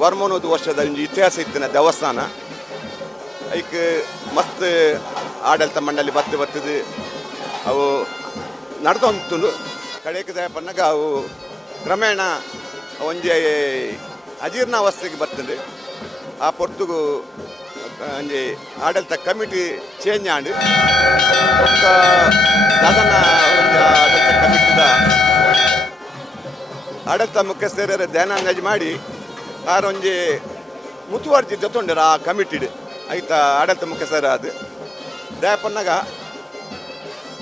ವರ್ಮೋನೋದು ವರ್ಷದ ಒಂದು ಇತಿಹಾಸ ಇತ್ತಿನ ದೇವಸ್ಥಾನ ಐಕ್ ಮಸ್ತ್ ಆಡಳಿತ ಮಂಡಳಿ ಬರ್ತದೆ ಅವು ನಡ್ತಾ ಉಂಟು ಕಡೆಗೆ ಪನ್ನಗ ಅವು ಕ್ರಮೇಣ ಒಂಜಿ ಅಜೀರ್ಣಾವಸ್ಥೆಗೆ ಬರ್ತದೆ ಆ ಪೊರ್ತುಗು ಒಂಜಿ ಆಡಳಿತ ಕಮಿಟಿ ಚೇಂಜ್ ಆಂಡು ದಾದನ ಒಂದು ಆಡಳಿತ ಕಮಿಟಿದ ಆಡಳಿತ ಮುಖ್ಯಸ್ಥರ ಧ್ಯಾನ ಮಾಡಿ ಆರೊಂಜಿ ಮುತುವರ್ಜಿ ಜೊತೊಂಡರು ಆ ಕಮಿಟಿಡ್ ಐತ ಆಡಳಿತ ಮುಖ್ಯಸ್ಥರ ಅದು ದಯಪನ್ನಾಗ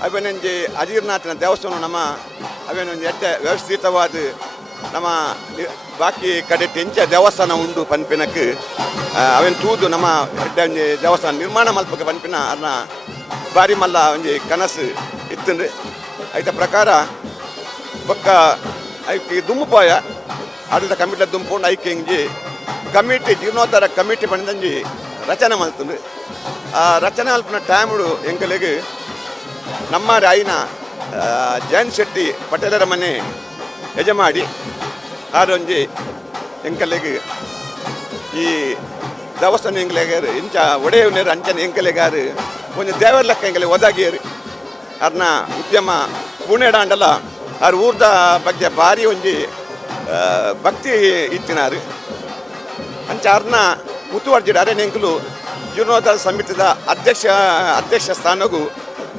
ಅವೇನೊಂಜಿ ಅಜೀರ್ನಾಥನ ದೇವಸ್ಥಾನ ನಮ್ಮ ಅವೇನೊಂದು ಎಡ್ಡೆ ವ್ಯವಸ್ಥಿತವಾದ ನಮ್ಮ ಬಾಕಿ ಕಡೆ ಎಂಚ ದೇವಸ್ಥಾನ ಉಂಡು ಪನ್ಪಿನಕ್ಕೆ ಅವೇನು ತೂದು ನಮ್ಮ ಎಡ್ಡೆ ಒಂಜಿ ದೇವಸ್ಥಾನ ನಿರ್ಮಾಣ ಮಲ್ಪಕ್ಕೆ ಪನ್ಪಿನ ಅದನ್ನ ಬಾರಿ ಮಲ್ಲ ಒಂಜಿ ಕನಸು ಇತ್ತಂದ್ರೆ ಐತ ಪ್ರಕಾರ ಬೊಕ್ಕ ಐಕಿ ದುಮ್ಮು ಪೋಯ ಆಡಳಿತ ಕಮಿಟಿ ದುಂಪುಂಡು ಐಕೆ ಹಿಂಗೆ ಕಮಿಟಿ ಜೀರ್ಣೋದ್ಧಾರ ಕಮಿಟಿ ಪಂಡಂಜಿ ರಚನೆ ಮಲ್ತುಂಡು ಆ ರಚನೆ ಮಲ್ಪಿನ ಟೈಮುಡು ಎಂಕಲೆಗ್ ನಮ್ಮರ ಐನ ಜಯಂತ್ ಶೆಟ್ಟಿ ಪಟೇಲರ ಮನೆ ಯಜಮಾಡಿ ಆರೊಂಜಿ ಎಂಕಲೆಗ್ ಈ ದೇವಸ್ಥಾನ ಎಂಕಲೆಗಾರು ಇಂಚ ಒಡೆಯವನೇರು ಅಂಚನೆ ಎಂಕಲೆಗಾರು ಒಂದು ದೇವರ ಲೆಕ್ಕ ಎಂಕಲೆ ಒದಗಿಯರು ಅವ್ರನ್ನ ಉದ್ಯಮ ಪುಣೆಡಾಂಡಲ ಅವ್ರ ಊರ್ದ ಬಗ್ಗೆ ಭಾರಿ ಒಂಜಿ ಭಕ್ತಿ ಇತ್ತಿನಾರು ಅಂಚ ಅವ್ರನ್ನ ಮುತುವರ್ಜಿಡ ಅರೆ ಎಂಕಲು ಜೀರ್ಣೋದ್ಧಾರ ಸಮಿತಿದ ಅಧ್ಯಕ್ಷ ಸ್ಥಾನಗೂ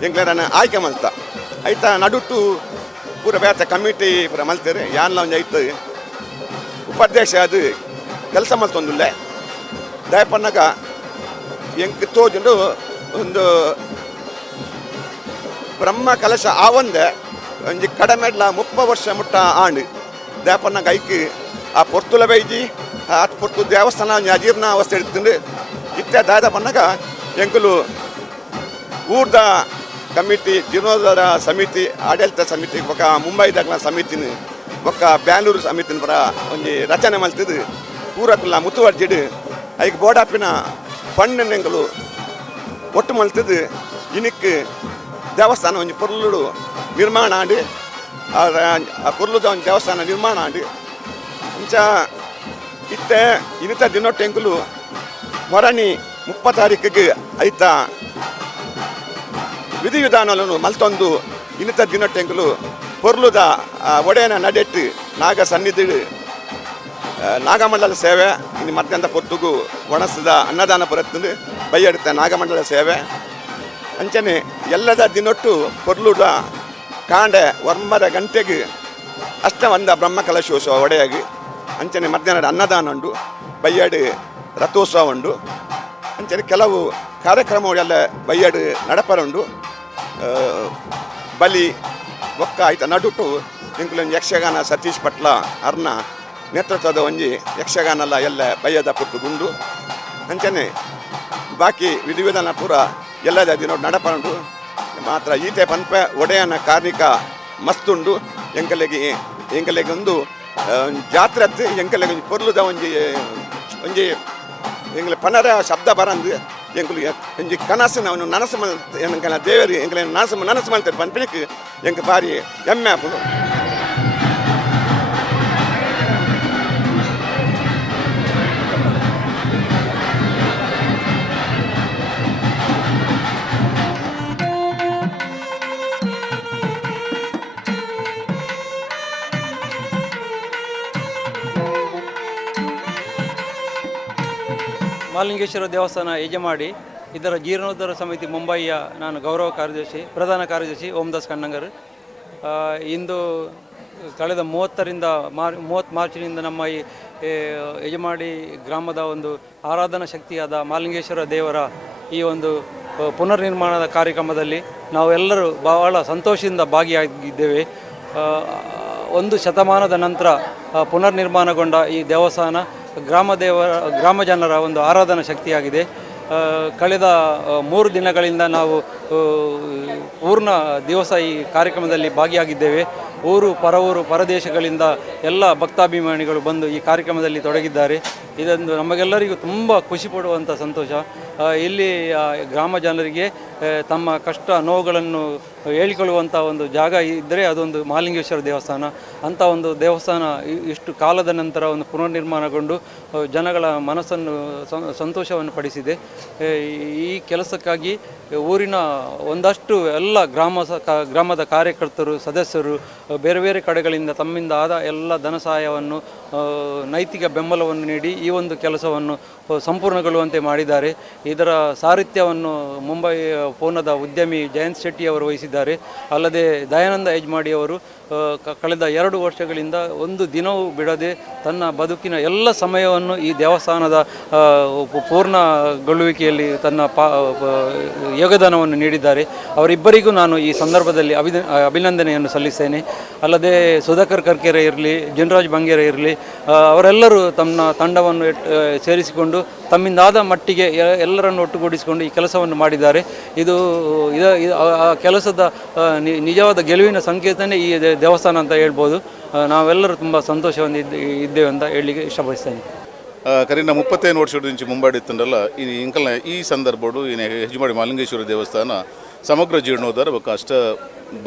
ಎಂಕ್ಲರನ್ನ ಆಯ್ಕೆ ಮಲ್ತ ಐತ ನಡುಟ್ಟು ಪೂರ ಬೇತ ಕಮಿಟಿ ಪೂರ ಮಲ್ತೇರೆ ಯಾನ್ಲ ಒಂಜಿ ಐತ ಉಪಾಧ್ಯಕ್ಷ ಅದು ಕೆಲಸ ಮಲ್ತೊಂದುಲ್ಲೆ ದಯಪನ್ನಗ ಎಂಕ್ ತೋಜುಂಡು ಒಂದು ಬ್ರಹ್ಮ ಕಲಶ ಆವಂದೆ ಒಂಜಿ ಕಡಮೆಡ್ಲ 30 ವರ್ಷ ಮುಟ್ಟ ಆಂಡ್ ದಯಪನ್ನಗ ಐಕ್ ಆ ಪೊರ್ತುಲ ಬೈಜಿ ಆ ಪೊರ್ತು ದೇವಸ್ಥಾನ ಅಜೀರ್ಣ ಅವಸ್ಥೆ ಇಡ್ತುಂಡು ಇತ್ತೆ ದಾದ ಪನ್ನಗ ಎಂಕುಲು ಊರ್ದ ಕಮಿಟಿ ಜೀರ್ಣೋದ್ಧಾರ ಸಮಿತಿ ಆಡಳಿತ ಸಮಿತಿ ಬೊಕ ಮುಂಬೈದಾಗ್ಲ ಸಮಿತಿನ ಬೊಕ ಬ್ಯಾಂಗ್ಳೂರು ಸಮಿತಿನ ಪರ ಒಂಜಿ ರಚನೆ ಮಲ್ತಿದ್ದು ಪೂರಕ್ಕುಲ್ಲ ಮುತುವರ್ಜಿಡು ಐಕ್ ಬೋಡಾಪಿನ ಫಂಡ್ ಎಂಕಲು ಒಟ್ಟು ಮಲ್ತಿದ್ದು ಇನಿಕ್ ದೇವಸ್ಥಾನ ಒಂಜಿ ಪೊರ್ಲುಡು ನಿರ್ಮಾಣ ಆಂಡು ಆ ಪೊರ್ಲುದ ಒಂದು ದೇವಸ್ಥಾನ ನಿರ್ಮಾಣ ಆಂಡು ಅಂಚ ಇತ್ತೆ ಇನಿತ ದಿನೊಟ್ಟು ಎಂಕುಲು ಮೊರಣಿ 30 ತಾರೀಕಿಗೆ ಐತ ವಿಧಿವಿಧಾನಗಳನ್ನು ಮಲ್ತೊಂದು ಇನಿತ ದಿನೊಟ್ಟೆಂಕಲು ಪೊರ್ಲುದ ಒಡೆಯನ ನಡೆಟ್ಟು ನಾಗ ಸನ್ನಿಧಿ ನಾಗಮಂಡಲ ಸೇವೆ ಇನ್ನು ಮಧ್ಯಾಹ್ನ ಪೊತ್ತುಗು ಒಣಸದ ಅನ್ನದಾನ ಪುರತ್ತಂದು ಬೈಯಡುತ್ತೆ ನಾಗಮಂಡಲ ಸೇವೆ ಅಂಚನೆ ಎಲ್ಲದ ದಿನೊಟ್ಟು ಪೊರ್ಲುದ ಕಾಂಡೆ 9 ಗಂಟೆಗೆ ಅಷ್ಟ ಒಂದ ಬ್ರಹ್ಮ ಕಲಶೋತ್ಸವ ಒಡೆಯಾಗಿ ಅಂಚನೆ ಮಧ್ಯಾಹ್ನದ ಅನ್ನದಾನ ಉಂಡು ಬೈಯಡು ರಥೋತ್ಸವ ಉಂಡು ಅಂಚನೆ ಕೆಲವು ಕಾರ್ಯಕ್ರಮಗಳೆಲ್ಲ ಬೈಯಡು ನಡಪರುಂಡು ಬಲಿ ಒಕ್ಕ ಆಯ್ತ ನಡುಟು ಇಂಕ್ಲೊಂದು ಯಕ್ಷಗಾನ ಸತೀಶ್ ಪಟ್ಲ ಅರ್ನ ನೇತೃತ್ವದ ಒಂಜಿ ಯಕ್ಷಗಾನಲ್ಲ ಎಲ್ಲ ಬಯ್ಯದ ಪುಟ್ಟು ಗುಂಡು ಅಂಚನೆ ಬಾಕಿ ವಿಧಿವಿಧಾನ ಪೂರ ಎಲ್ಲದ ದಿನ ನಡಪರುಂಡು ಮಾತ್ರ ಈತೆ ಪನ್ಪೆ ಒಡೆಯನ ಕಾರ್ಮಿಕ ಮಸ್ತುಂಡು ಎಂಕಲೆಗೆ ಒಂದು ಜಾತ್ರೆ ಹತ್ತು ಎಂಕಲೆಗೆ ಪೊರ್ಲುದ ಒಂಜಿ ಎಂಗ್ಲ ಪನರ ಶಬ್ದ ಬರಂದು ಎಂಕುಲು ಒಂಜಿ ಕನಸು ನಾವು ನನಸು ಎಂಕಲ ದೇವರು ಎಂಕಲ ನನಸು ಮಾಡ್ತಾರೆ ಪನ್ಪಿನಕ್ಕೆ ಎಂಕ ಭಾರಿ ಹೆಮ್ಮೆ ಆಪುಂಡು. ಮಹಾಲಿಂಗೇಶ್ವರ ದೇವಸ್ಥಾನ ಯಜಮಾಡಿ ಇದರ ಜೀರ್ಣೋದ್ಧಾರ ಸಮಿತಿ ಮುಂಬಯಿಯ ನಾನು ಗೌರವ ಕಾರ್ಯದರ್ಶಿ ಪ್ರಧಾನ ಕಾರ್ಯದರ್ಶಿ ಓಂದಾಸ್ ಕಣ್ಣಂಗರ್. ಇಂದು ಕಳೆದ 30 ಮಾರ್ಚಿನಿಂದ ನಮ್ಮ ಈ ಯಜಮಾಡಿ ಗ್ರಾಮದ ಒಂದು ಆರಾಧನಾ ಶಕ್ತಿಯಾದ ಮಹಾಲಿಂಗೇಶ್ವರ ದೇವರ ಈ ಒಂದು ಪುನರ್ನಿರ್ಮಾಣದ ಕಾರ್ಯಕ್ರಮದಲ್ಲಿ ನಾವೆಲ್ಲರೂ ಬಹಳ ಸಂತೋಷದಿಂದ ಭಾಗಿಯಾಗಿದ್ದೇವೆ. 1 ಶತಮಾನದ ನಂತರ ಪುನರ್ನಿರ್ಮಾಣಗೊಂಡ ಈ ದೇವಸ್ಥಾನ ಗ್ರಾಮ ಜನರ ಒಂದು ಆರಾಧನಾ ಶಕ್ತಿಯಾಗಿದೆ. ಕಳೆದ 3 ದಿನಗಳಿಂದ ನಾವು ಪೂರ್ಣ ದಿವಸ ಈ ಕಾರ್ಯಕ್ರಮದಲ್ಲಿ ಭಾಗಿಯಾಗಿದ್ದೇವೆ. ಊರು ಪರದೇಶಗಳಿಂದ ಎಲ್ಲ ಭಕ್ತಾಭಿಮಾನಿಗಳು ಬಂದು ಈ ಕಾರ್ಯಕ್ರಮದಲ್ಲಿ ತೊಡಗಿದ್ದಾರೆ. ಇದೊಂದು ನಮಗೆಲ್ಲರಿಗೂ ತುಂಬ ಖುಷಿ ಪಡುವಂಥ ಸಂತೋಷ. ಇಲ್ಲಿ ಗ್ರಾಮ ಜನರಿಗೆ ತಮ್ಮ ಕಷ್ಟ ನೋವುಗಳನ್ನು ಹೇಳಿಕೊಳ್ಳುವಂಥ ಒಂದು ಜಾಗ ಇದ್ದರೆ ಅದೊಂದು ಮಹಾಲಿಂಗೇಶ್ವರ ದೇವಸ್ಥಾನ. ಅಂಥ ಒಂದು ದೇವಸ್ಥಾನ ಇಷ್ಟು ಕಾಲದ ನಂತರ ಒಂದು ಪುನರ್ನಿರ್ಮಾಣಗೊಂಡು ಜನಗಳ ಮನಸ್ಸನ್ನು ಸಂತೋಷವನ್ನು ಪಡಿಸಿದೆ. ಈ ಕೆಲಸಕ್ಕಾಗಿ ಊರಿನ ಒಂದಷ್ಟು ಎಲ್ಲ ಗ್ರಾಮದ ಕಾರ್ಯಕರ್ತರು ಸದಸ್ಯರು ಬೇರೆ ಬೇರೆ ಕಡೆಗಳಿಂದ ತಮ್ಮಿಂದ ಆದ ಎಲ್ಲ ಧನ ಸಹಾಯವನ್ನು ನೈತಿಕ ಬೆಂಬಲವನ್ನು ನೀಡಿ ಈ ಒಂದು ಕೆಲಸವನ್ನು ಸಂಪೂರ್ಣಗೊಳ್ಳುವಂತೆ ಮಾಡಿದ್ದಾರೆ. ಇದರ ಸಾರಥ್ಯವನ್ನು ಮುಂಬೈ ಪೂರ್ಣದ ಉದ್ಯಮಿ ಜಯಂತ್ ಶೆಟ್ಟಿ ಅವರು ವಹಿಸಿದ್ದಾರೆ. ಅಲ್ಲದೆ ದಯಾನಂದ ಯಜಮಾಡಿಯವರು ಕಳೆದ 2 ವರ್ಷಗಳಿಂದ ಒಂದು ದಿನವೂ ಬಿಡದೆ ತನ್ನ ಬದುಕಿನ ಎಲ್ಲ ಸಮಯವನ್ನು ಈ ದೇವಸ್ಥಾನದ ಪೂರ್ಣಗೊಳ್ಳುವಿಕೆಯಲ್ಲಿ ತನ್ನ ಯೋಗದಾನವನ್ನು ನೀಡಿದ್ದಾರೆ. ಅವರಿಬ್ಬರಿಗೂ ನಾನು ಈ ಸಂದರ್ಭದಲ್ಲಿ ಅಭಿನಂದನೆಯನ್ನು ಸಲ್ಲಿಸ್ತೇನೆ. ಅಲ್ಲದೆ ಸುಧಾಕರ್ ಕರ್ಕೆರೆ ಇರಲಿ, ಜಿನರಾಜ್ ಬಂಗೇರೆ ಇರಲಿ, ಅವರೆಲ್ಲರೂ ತಮ್ಮ ತಂಡವನ್ನು ಸೇರಿಸಿಕೊಂಡು ತಮ್ಮಿಂದಾದ ಮಟ್ಟಿಗೆ ಎಲ್ಲರನ್ನು ಒಟ್ಟುಗೂಡಿಸಿಕೊಂಡು ಈ ಕೆಲಸವನ್ನು ಮಾಡಿದ್ದಾರೆ. ಇದು ಆ ಕೆಲಸದ ನಿಜವಾದ ಗೆಲುವಿನ ಸಂಕೇತನೇ ಈ ದೇವಸ್ಥಾನ ಅಂತ ಹೇಳ್ಬೋದು. ನಾವೆಲ್ಲರೂ ತುಂಬ ಸಂತೋಷವನ್ನು ಇದ್ದೇವೆ ಅಂತ ಹೇಳಲಿಕ್ಕೆ ಇಷ್ಟಪಡಿಸ್ತೇನೆ. ಕರೀನ 35 ವರ್ಷದ నుంచి ಮುಂಬಾಡಿತ್ತಂಡಲ್ಲ ಇಂಕಲ್ನ ಈ ಸಂದರ್ಭಡು ಹೆಜ್ಮಾಡಿ ಮಾಲಿಂಗೇಶ್ವರ ದೇವಸ್ಥಾನ ಸಮಗ್ರ ಜೀರ್ಣೋದ್ಧಾರ ಬೊಕ್ಕ ಅಷ್ಟ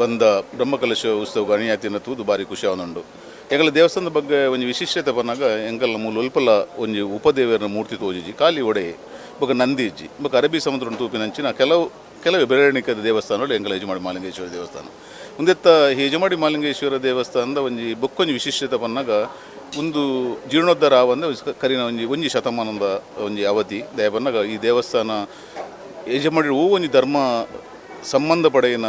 ಬಂದ ಬ್ರಹ್ಮಕಲಶ ಉತ್ಸವ ಅಣಿಯಾತಿನ ತೂದು ಭಾರಿ ಖುಷಿ ಅವನುಂಡು ಎಂಕಲ ದೇವಸ್ಥಾನದ ಬಗ್ಗೆ ಒಂದು ವಿಶಿಷ್ಟತೆ ಬಂದಾಗ ಎಂಕಲ್ನ ಮೂಲ ಒಲ್ಪಲ ಒಂದು ಉಪದೇವರ ಮೂರ್ತಿ ತೋಜಿಜಿ ಖಾಲಿ ಒಡೆ ಬೊಕ್ಕ ನಂದಿ ಇಜ್ಜಿ ಬೊಕ್ಕ ಅರಬ್ಬಿ ಸಮುದ್ರ ತೂಪಿನಂಚಿನ ಕೆಲವು ಬೆರಳಿಕದ ದೇವಸ್ಥಾನಗಳು ಎಂಕಲ ಹೆಜ್ಮಾಡಿ ಮಾಲಿಂಗೇಶ್ವರ ದೇವಸ್ಥಾನ ಮುಂದೆತ್ತ ಹೆಜ್ಮಾಡಿ ಮಾಲಿಂಗೇಶ್ವರ ದೇವಸ್ಥಾನದ ಬೊಕ್ಕೊಂಜಿ ವಿಶಿಷ್ಟತೆ ಬಂದಾಗ ಒಂದು ಜೀರ್ಣೋದ್ಧಾರ ಆವಂದ ಕರಿನ ಒಂಜಿ ಶತಮಾನದ ಒಂಜಿ ಅವಧಿ ದಯ ಬಂದಾಗ ಈ ದೇವಸ್ಥಾನ ಹೆಜ್ಮಾಡಿ ಒಂಜಿ ಧರ್ಮ ಸಂಬಂಧ ಪಡೆಯಿನ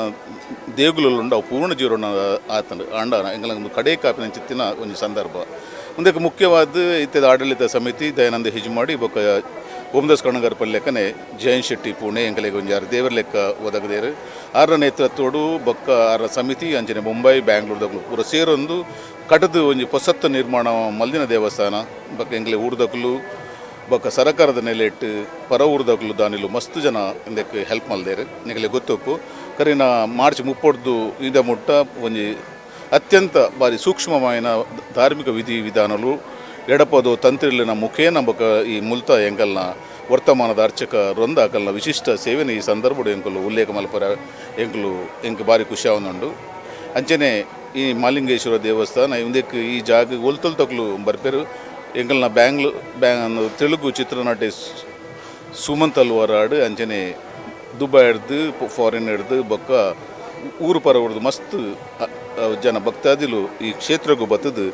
ದೇಗುಲುಂಡು ಅವು ಪೂರ್ಣ ಜೀರ್ಣ ಆತಂಡು ಅಂಡ ಎಂಗಲ ಒಂದು ಕಡೆ ಕಾಪಿನ ಚಿತ್ತಿನ ಒಂದು ಸಂದರ್ಭ ಮುಂದಕ್ಕೆ ಮುಖ್ಯವಾದ ಇತ್ಯದ ಆಡಳಿತ ಸಮಿತಿ ದಯಾನಂದ ಹೆಜ್ಮಾಡಿ ಬೊಕ್ಕ ಓಂದಾಸ್ ಕಣ್ಣಗಾರ ಪಲ್ಲೆಕ್ಕನೆ ಜಯಂತ್ ಶೆಟ್ಟಿ ಪುಣೆ ಎಂಕಲೆಗೆ ಒಂದು ಯಾರು ದೇವರ ಲೆಕ್ಕ ಒದಗದೇರು ಆರ ನೇತೃತ್ವಡು ಬೊಕ್ಕ ಆರ ಸಮಿತಿ ಅಂಚನೆ ಮುಂಬೈ ಬ್ಯಾಂಗ್ಳೂರ್ದಾಗಲು ಪೂರ ಸೇರೊಂದು ಕಟದು ಒಂದು ಹೊಸತ್ತು ನಿರ್ಮಾಣ ಮಲ್ದಿನ ದೇವಸ್ಥಾನ ಬೊಕ್ಕ ಎಂಗ್ಲೆ ಊರ್ದಕ್ಕಲು ಬೊಕ್ಕ ಸರಕಾರದ ನೆಲೆ ಇಟ್ಟು ಪರ ಊರ್ದಕ್ಕಲು ದಾನಿಲು ಮಸ್ತ್ ಜನ ಇಂದಕ್ಕೆ ಹೆಲ್ಪ್ ಮಲ್ದೇರು ನಿಗಲೆ ಗೊತ್ತಪ್ಪು ಕರಿನ ಮಾರ್ಚ್ 30 ಇಂದ ಮುಟ್ಟ ಒಂದು ಅತ್ಯಂತ ಭಾರಿ ಸೂಕ್ಷ್ಮమైన ಧಾರ್ಮಿಕ ವಿಧಿ ವಿಧಾನಗಳು ಎಡಪದು ತಂತ್ರಿಲಿನ ಮುಖೇನ ಬೊಕ್ಕ ಈ ಮುಲ್ತ ಎಂಕಲ್ನ ವರ್ತಮಾನದ ಅರ್ಚಕ ರೊಂದ ಅಕಲ್ನ ವಿಶಿಷ್ಟ ಸೇವೆನ ಈ ಸಂದರ್ಭಡು ಎಂಕಲು ಉಲ್ಲೇಖ ಮಲ್ಪರ ಎಂಕ್ ಭಾರಿ ಖುಷಿ ಅವನುಂಡು ಅಂಚನೆ ಈ ಮಾಲಿಂಗೇಶ್ವರ ದೇವಸ್ಥಾನ ಇಂದಕ್ಕೆ ಈ ಜಾಗ ಒಲ್ತಲ್ ತಕ್ಲು ಬರ್ಪೇರು ಎಂಕಲ್ನ ತೆಲುಗು ಚಿತ್ರನಟಿ ಸುಮಂತ್ ಅಲ್ವಾರಾಡು ಅಂಚನೆ ದುಬೈ ಹಿಡ್ದು ಫಾರಿನ್ ಹಿಡ್ದು ಬೊಕ್ಕ ಊರು ಪರ ಹಿಡ್ದು ಮಸ್ತ್ ಜನ ಭಕ್ತಾದಿಲು ಈ ಕ್ಷೇತ್ರಕ್ಕೂ ಬತ್ತದು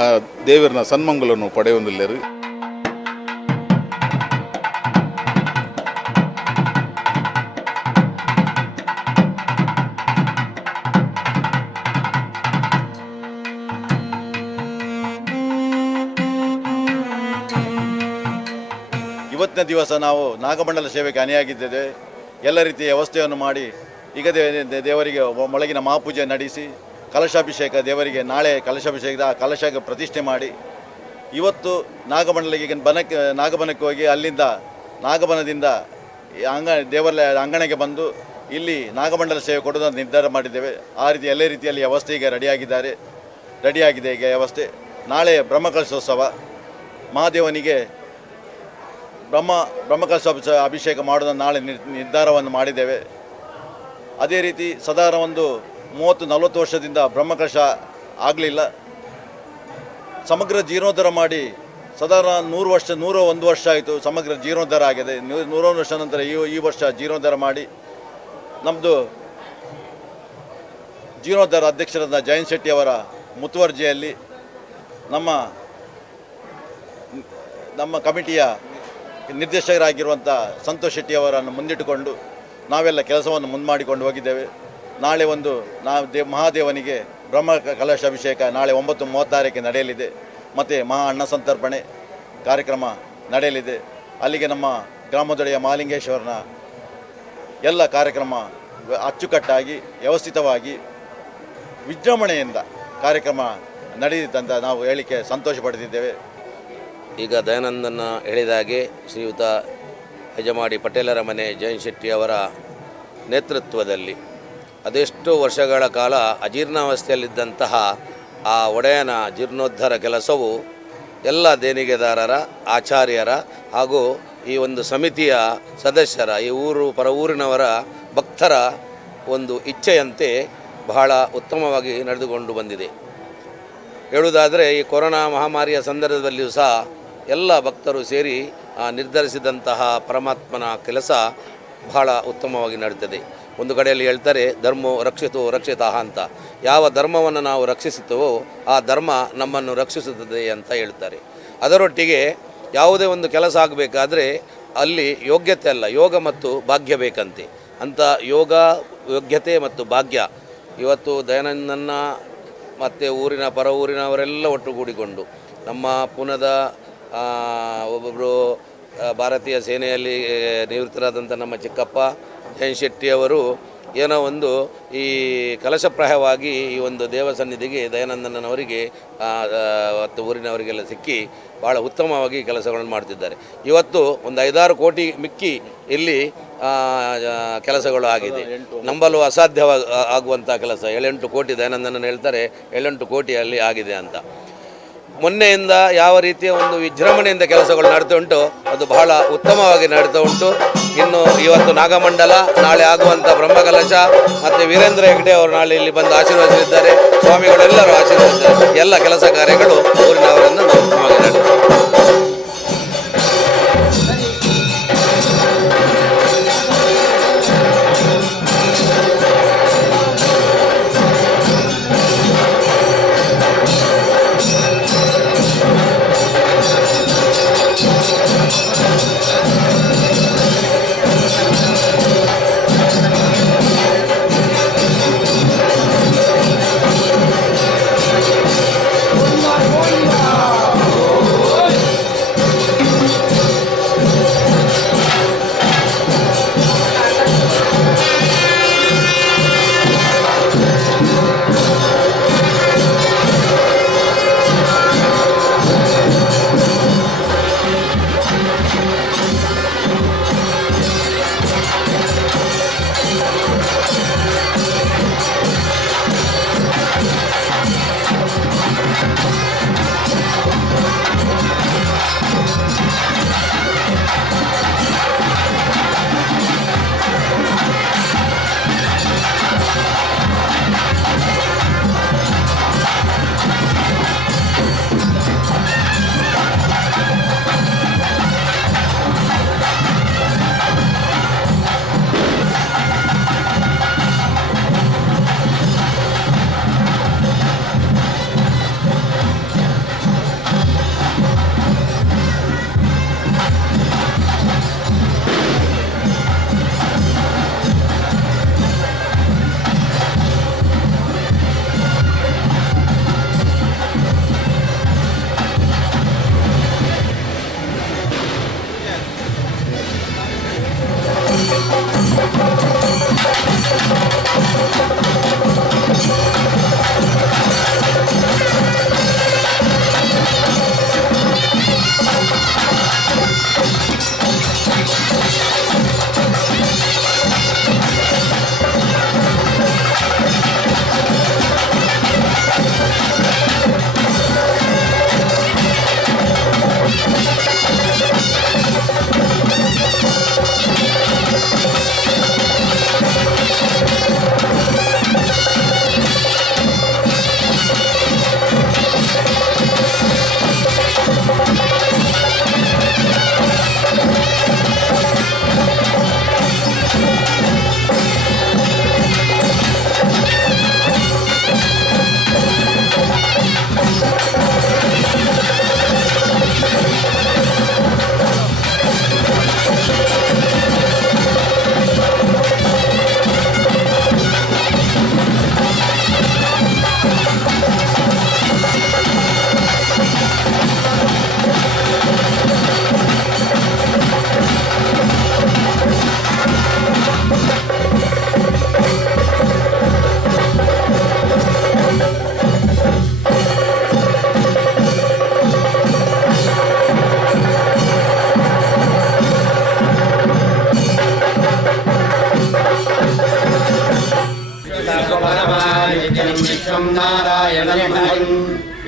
ಆ ದೇವರನ ಸನ್ಮಂಗಲನ್ನು ಪಡೆಯೊಂದಿಲ್ಲರು ಇವತ್ತಿನ ದಿವಸ ನಾವು ನಾಗಮಂಡಲ ಸೇವೆಗೆ ಅಣಿಯಾಗಿದ್ದೇವೆ. ಎಲ್ಲ ರೀತಿಯ ವ್ಯವಸ್ಥೆಯನ್ನು ಮಾಡಿ ಈಗ ದೇವರಿಗೆ ಮೊಳಗಿನ ಮಹಾಪೂಜೆ ನಡೆಸಿ ಕಲಶಾಭಿಷೇಕ ದೇವರಿಗೆ ನಾಳೆ ಕಲಶಾಭಿಷೇಕದ ಕಲಶಕ್ಕೆ ಪ್ರತಿಷ್ಠೆ ಮಾಡಿ ಇವತ್ತು ನಾಗಬನಕ್ಕೆ ಹೋಗಿ ಅಲ್ಲಿಂದ ನಾಗಬನದಿಂದ ದೇವರ ಅಂಗಣಕ್ಕೆ ಬಂದು ಇಲ್ಲಿ ನಾಗಮಂಡಲ ಸೇವೆ ಕೊಡೋದನ್ನು ನಿರ್ಧಾರ ಮಾಡಿದ್ದೇವೆ. ಆ ರೀತಿ ಎಲ್ಲ ರೀತಿಯಲ್ಲಿ ವ್ಯವಸ್ಥೆ ಈಗ ರೆಡಿಯಾಗಿದೆ ಈಗ ವ್ಯವಸ್ಥೆ. ನಾಳೆ ಬ್ರಹ್ಮಕಲಶೋತ್ಸವ ಮಹಾದೇವನಿಗೆ ಬ್ರಹ್ಮಕಲಶ ಅಭಿಷೇಕ ಮಾಡೋದನ್ನು ನಾಳೆ ನಿರ್ಧಾರವನ್ನು ಮಾಡಿದ್ದೇವೆ. ಅದೇ ರೀತಿ ಸಾಧಾರಣ ಒಂದು 30-40 ವರ್ಷದಿಂದ ಬ್ರಹ್ಮಕಲಶ ಆಗಲಿಲ್ಲ. ಸಮಗ್ರ ಜೀರ್ಣೋದ್ಧಾರ ಮಾಡಿ ಸಾಧಾರಣ 101 ವರ್ಷ ಆಯಿತು ಸಮಗ್ರ ಜೀರ್ಣೋದ್ಧಾರ ಆಗಿದೆ. 101 ವರ್ಷ ನಂತರ ಈ ವರ್ಷ ಜೀರ್ಣೋದ್ಧಾರ ಮಾಡಿ ನಮ್ಮದು ಜೀರ್ಣೋದ್ಧಾರ ಅಧ್ಯಕ್ಷರಾದ ಜಯಂತ್ ಶೆಟ್ಟಿ ಅವರ ಮುತುವರ್ಜಿಯಲ್ಲಿ ನಮ್ಮ ಕಮಿಟಿಯ ನಿರ್ದೇಶಕರಾಗಿರುವಂಥ ಸಂತೋಷ್ ಶೆಟ್ಟಿ ಅವರನ್ನು ಮುಂದಿಟ್ಟುಕೊಂಡು ನಾವೆಲ್ಲ ಕೆಲಸವನ್ನು ಮಾಡಿಕೊಂಡು ಹೋಗಿದ್ದೇವೆ. ನಾಳೆ ಮಹಾದೇವನಿಗೆ ಬ್ರಹ್ಮ ಕಲಶಾಭಿಷೇಕ ನಾಳೆ 9:36ಕ್ಕೆ ನಡೆಯಲಿದೆ. ಮತ್ತು ಮಹಾ ಅನ್ನ ಸಂತರ್ಪಣೆ ಕಾರ್ಯಕ್ರಮ ನಡೆಯಲಿದೆ. ಅಲ್ಲಿಗೆ ನಮ್ಮ ಗ್ರಾಮದೊಡೆಯ ಮಹಾಲಿಂಗೇಶ್ವರನ ಎಲ್ಲ ಕಾರ್ಯಕ್ರಮ ಅಚ್ಚುಕಟ್ಟಾಗಿ ವ್ಯವಸ್ಥಿತವಾಗಿ ವಿಜೃಂಭಣೆಯಿಂದ ಕಾರ್ಯಕ್ರಮ ನಡೆದಿತ್ತಂತ ನಾವು ಹೇಳಿಕೆ ಸಂತೋಷ ಪಡೆದಿದ್ದೇವೆ. ಈಗ ದಯಾನಂದನ ಹೇಳಿದಾಗೆ ಶ್ರೀಯುತ ಹೆಜಮಾಡಿ ಪಟೇಲರ ಮನೆ ಜಯಂತ್ ಶೆಟ್ಟಿ ಅವರ ನೇತೃತ್ವದಲ್ಲಿ ಅದೆಷ್ಟೋ ವರ್ಷಗಳ ಕಾಲ ಅಜೀರ್ಣಾವಸ್ಥೆಯಲ್ಲಿದ್ದಂತಹ ಆ ಒಡೆಯನ ಜೀರ್ಣೋದ್ಧಾರ ಕೆಲಸವು ಎಲ್ಲ ದೇಣಿಗೆದಾರರ ಆಚಾರ್ಯರ ಹಾಗೂ ಈ ಒಂದು ಸಮಿತಿಯ ಸದಸ್ಯರ ಈ ಪರ ಊರಿನವರ ಭಕ್ತರ ಒಂದು ಇಚ್ಛೆಯಂತೆ ಬಹಳ ಉತ್ತಮವಾಗಿ ನಡೆದುಕೊಂಡು ಬಂದಿದೆ. ಹೇಳುವುದಾದರೆ ಈ ಕೊರೋನಾ ಮಹಾಮಾರಿಯ ಸಂದರ್ಭದಲ್ಲಿಯೂ ಸಹ ಎಲ್ಲ ಭಕ್ತರು ಸೇರಿ ನಿರ್ಧರಿಸಿದಂತಹ ಪರಮಾತ್ಮನ ಕೆಲಸ ಬಹಳ ಉತ್ತಮವಾಗಿ ನಡೀತದೆ. ಒಂದು ಕಡೆಯಲ್ಲಿ ಹೇಳ್ತಾರೆ ಧರ್ಮೋ ರಕ್ಷಿತಃ ಅಂತ. ಯಾವ ಧರ್ಮವನ್ನು ನಾವು ರಕ್ಷಿಸುತ್ತವೋ ಆ ಧರ್ಮ ನಮ್ಮನ್ನು ರಕ್ಷಿಸುತ್ತದೆ ಅಂತ ಹೇಳ್ತಾರೆ. ಅದರೊಟ್ಟಿಗೆ ಯಾವುದೇ ಒಂದು ಕೆಲಸ ಆಗಬೇಕಾದ್ರೆ ಅಲ್ಲಿ ಯೋಗ್ಯತೆ ಅಲ್ಲ, ಯೋಗ ಮತ್ತು ಭಾಗ್ಯ ಬೇಕಂತೆ. ಅಂಥ ಯೋಗ್ಯತೆ ಮತ್ತು ಭಾಗ್ಯ ಇವತ್ತು ದಯಾನಂದನ ಮತ್ತು ಪರ ಊರಿನವರೆಲ್ಲ ಒಟ್ಟುಗೂಡಿಕೊಂಡು ನಮ್ಮ ಪುನದ ಒಬ್ಬೊಬ್ಬರು ಭಾರತೀಯ ಸೇನೆಯಲ್ಲಿ ನಿವೃತ್ತರಾದಂಥ ನಮ್ಮ ಚಿಕ್ಕಪ್ಪ ಜಯಂತ್ ಶೆಟ್ಟಿಯವರು ಏನೋ ಒಂದು ಈ ಕಲಶಪ್ರಾಯವಾಗಿ ಈ ಒಂದು ದೇವಸನ್ನಿಧಿಗೆ ದಯಾನಂದನವರಿಗೆ ಮತ್ತು ಊರಿನವರಿಗೆಲ್ಲ ಸಿಕ್ಕಿ ಭಾಳ ಉತ್ತಮವಾಗಿ ಕೆಲಸಗಳನ್ನು ಮಾಡ್ತಿದ್ದಾರೆ. ಇವತ್ತು ಒಂದು 5-6 ಕೋಟಿ ಮಿಕ್ಕಿ ಇಲ್ಲಿ ಕೆಲಸಗಳು ಆಗಿದೆ. ನಂಬಲು ಆಗುವಂಥ ಕೆಲಸ 7-8 ಕೋಟಿ ದಯಾನಂದನ ಹೇಳ್ತಾರೆ 7-8 ಕೋಟಿ ಅಲ್ಲಿ ಆಗಿದೆ ಅಂತ. ಮೊನ್ನೆಯಿಂದ ಯಾವ ರೀತಿಯ ಒಂದು ವಿಜೃಂಭಣೆಯಿಂದ ಕೆಲಸಗಳು ನಡೀತಾ ಉಂಟು ಅದು ಬಹಳ ಉತ್ತಮವಾಗಿ ನಡೀತಾ ಉಂಟು. ಇನ್ನು ಇವತ್ತು ನಾಗಮಂಡಲ, ನಾಳೆ ಆಗುವಂಥ ಬ್ರಹ್ಮಕಲಶ ಮತ್ತು ವೀರೇಂದ್ರ ಹೆಗ್ಡೆ ಅವರು ನಾಳೆ ಇಲ್ಲಿ ಬಂದು ಆಶೀರ್ವದಿಸಿದ್ದಾರೆ. ಸ್ವಾಮಿಗಳೆಲ್ಲರೂ ಆಶೀರ್ವದಿಸಿದ್ದಾರೆ. ಎಲ್ಲ ಕೆಲಸ ಕಾರ್ಯಗಳು ಊರಿನವರನ್ನು ಉತ್ತಮವಾಗಿ ನಡೆಯುತ್ತೆ.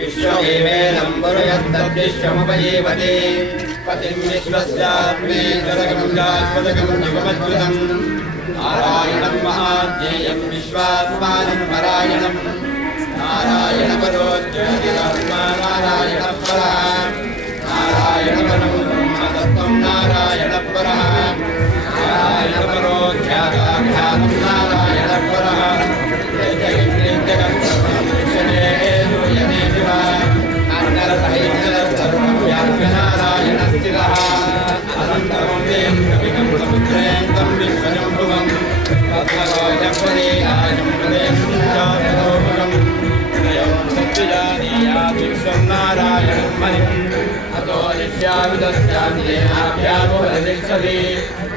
विश्वमेवेदं पुरुषस्तद्विश्वमुपजीवते पतिं विश्वस्यात्मे जगन्नाथपदकं युगमच्युतं नारायणं महाज्ञेयं विश्वात्मानं परायणं नारायणपरो ज्योतिरात्मा नारायणपरः नारायणपरं ब्रह्मतत्त्वं नारायणपरः नारायणपरो ध्यानं नारायणपरः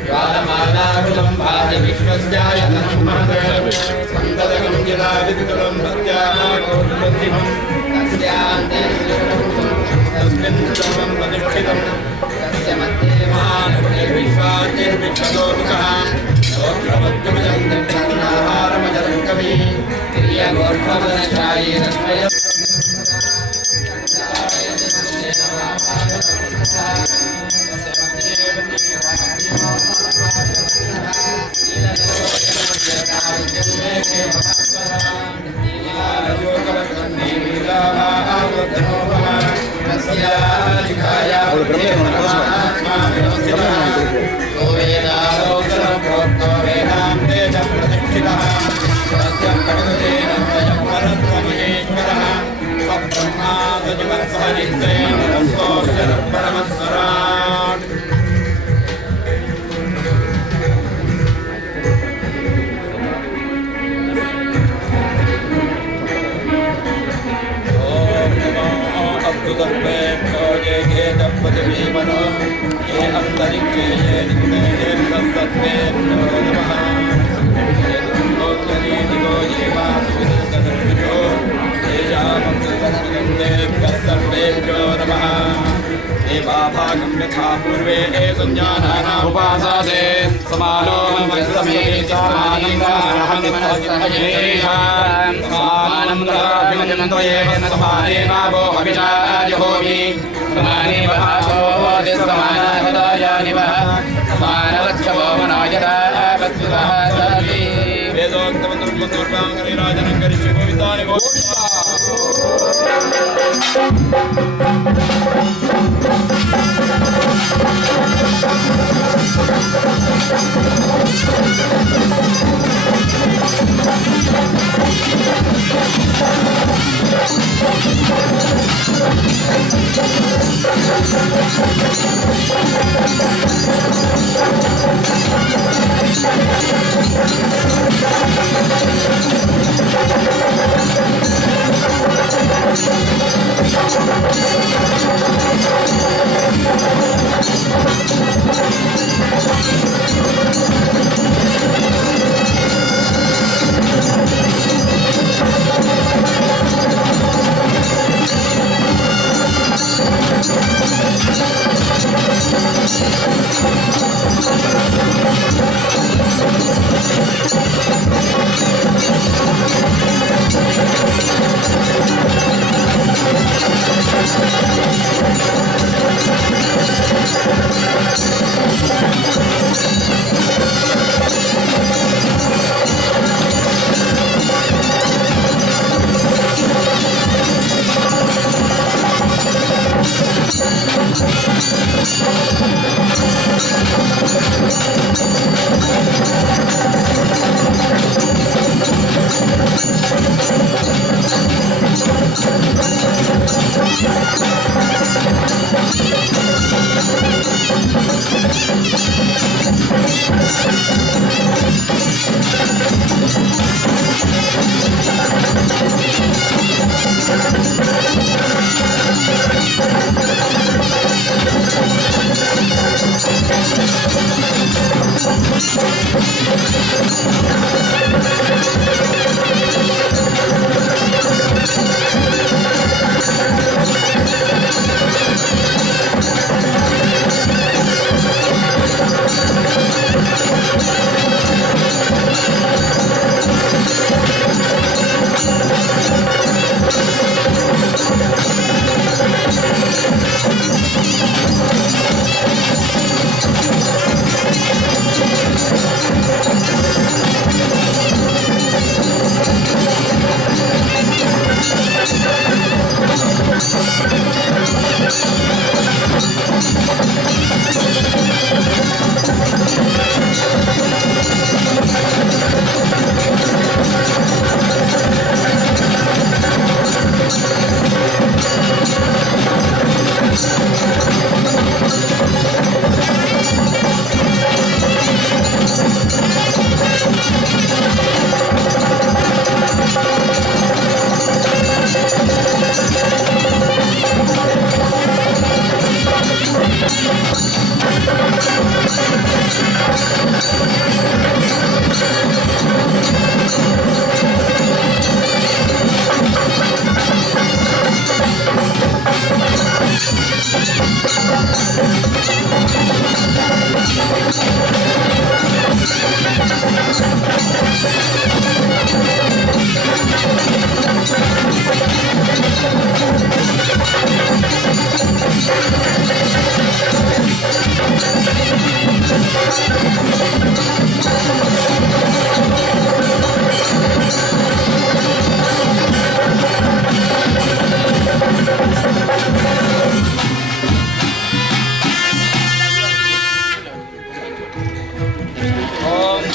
ज्वालमालाकुलं भाति विश्वस्यायतनं महत् सन्ततकं यदा विद्युतं भक्त्यामाकोटिबन्धिमं तस्यान्ते तस्मिन् सर्वं प्रतिष्ठितं तस्य मध्ये महानुर्विश्वाचिर्विश्वलोकः गोत्रमद्युमजं दक्षिणाहारमजरं कविः प्रियगोत्रमदशायी रश्मय पूर्वे उपासादे समानो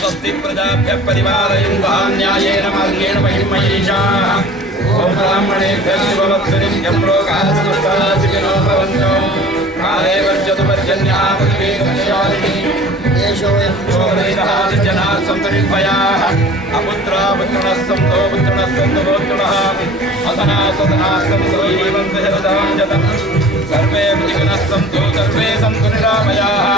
स्वस्ति प्रजाभ्यः परिपालयन्तः न्यायेन मार्गेण महिं महिषाः ॐ ब्राह्मणेभ्यः शुभवत्सरिं यं लोकाः समस्ताः सुखिनो भवन्तु काले वर्षतु पर्जन्यः पृथ्वी कक्षालिनी जनाः सन्तु निर्भयाः अपुत्रा पुत्रिणः सन्तो पुत्रिणः सन्तु गोत्रिणः अधनाः सदनाः सन्तु जीवन्तु शरदां शतम् सर्वे विघ्नाः सन्तु सर्वे सन्तु निरामयाः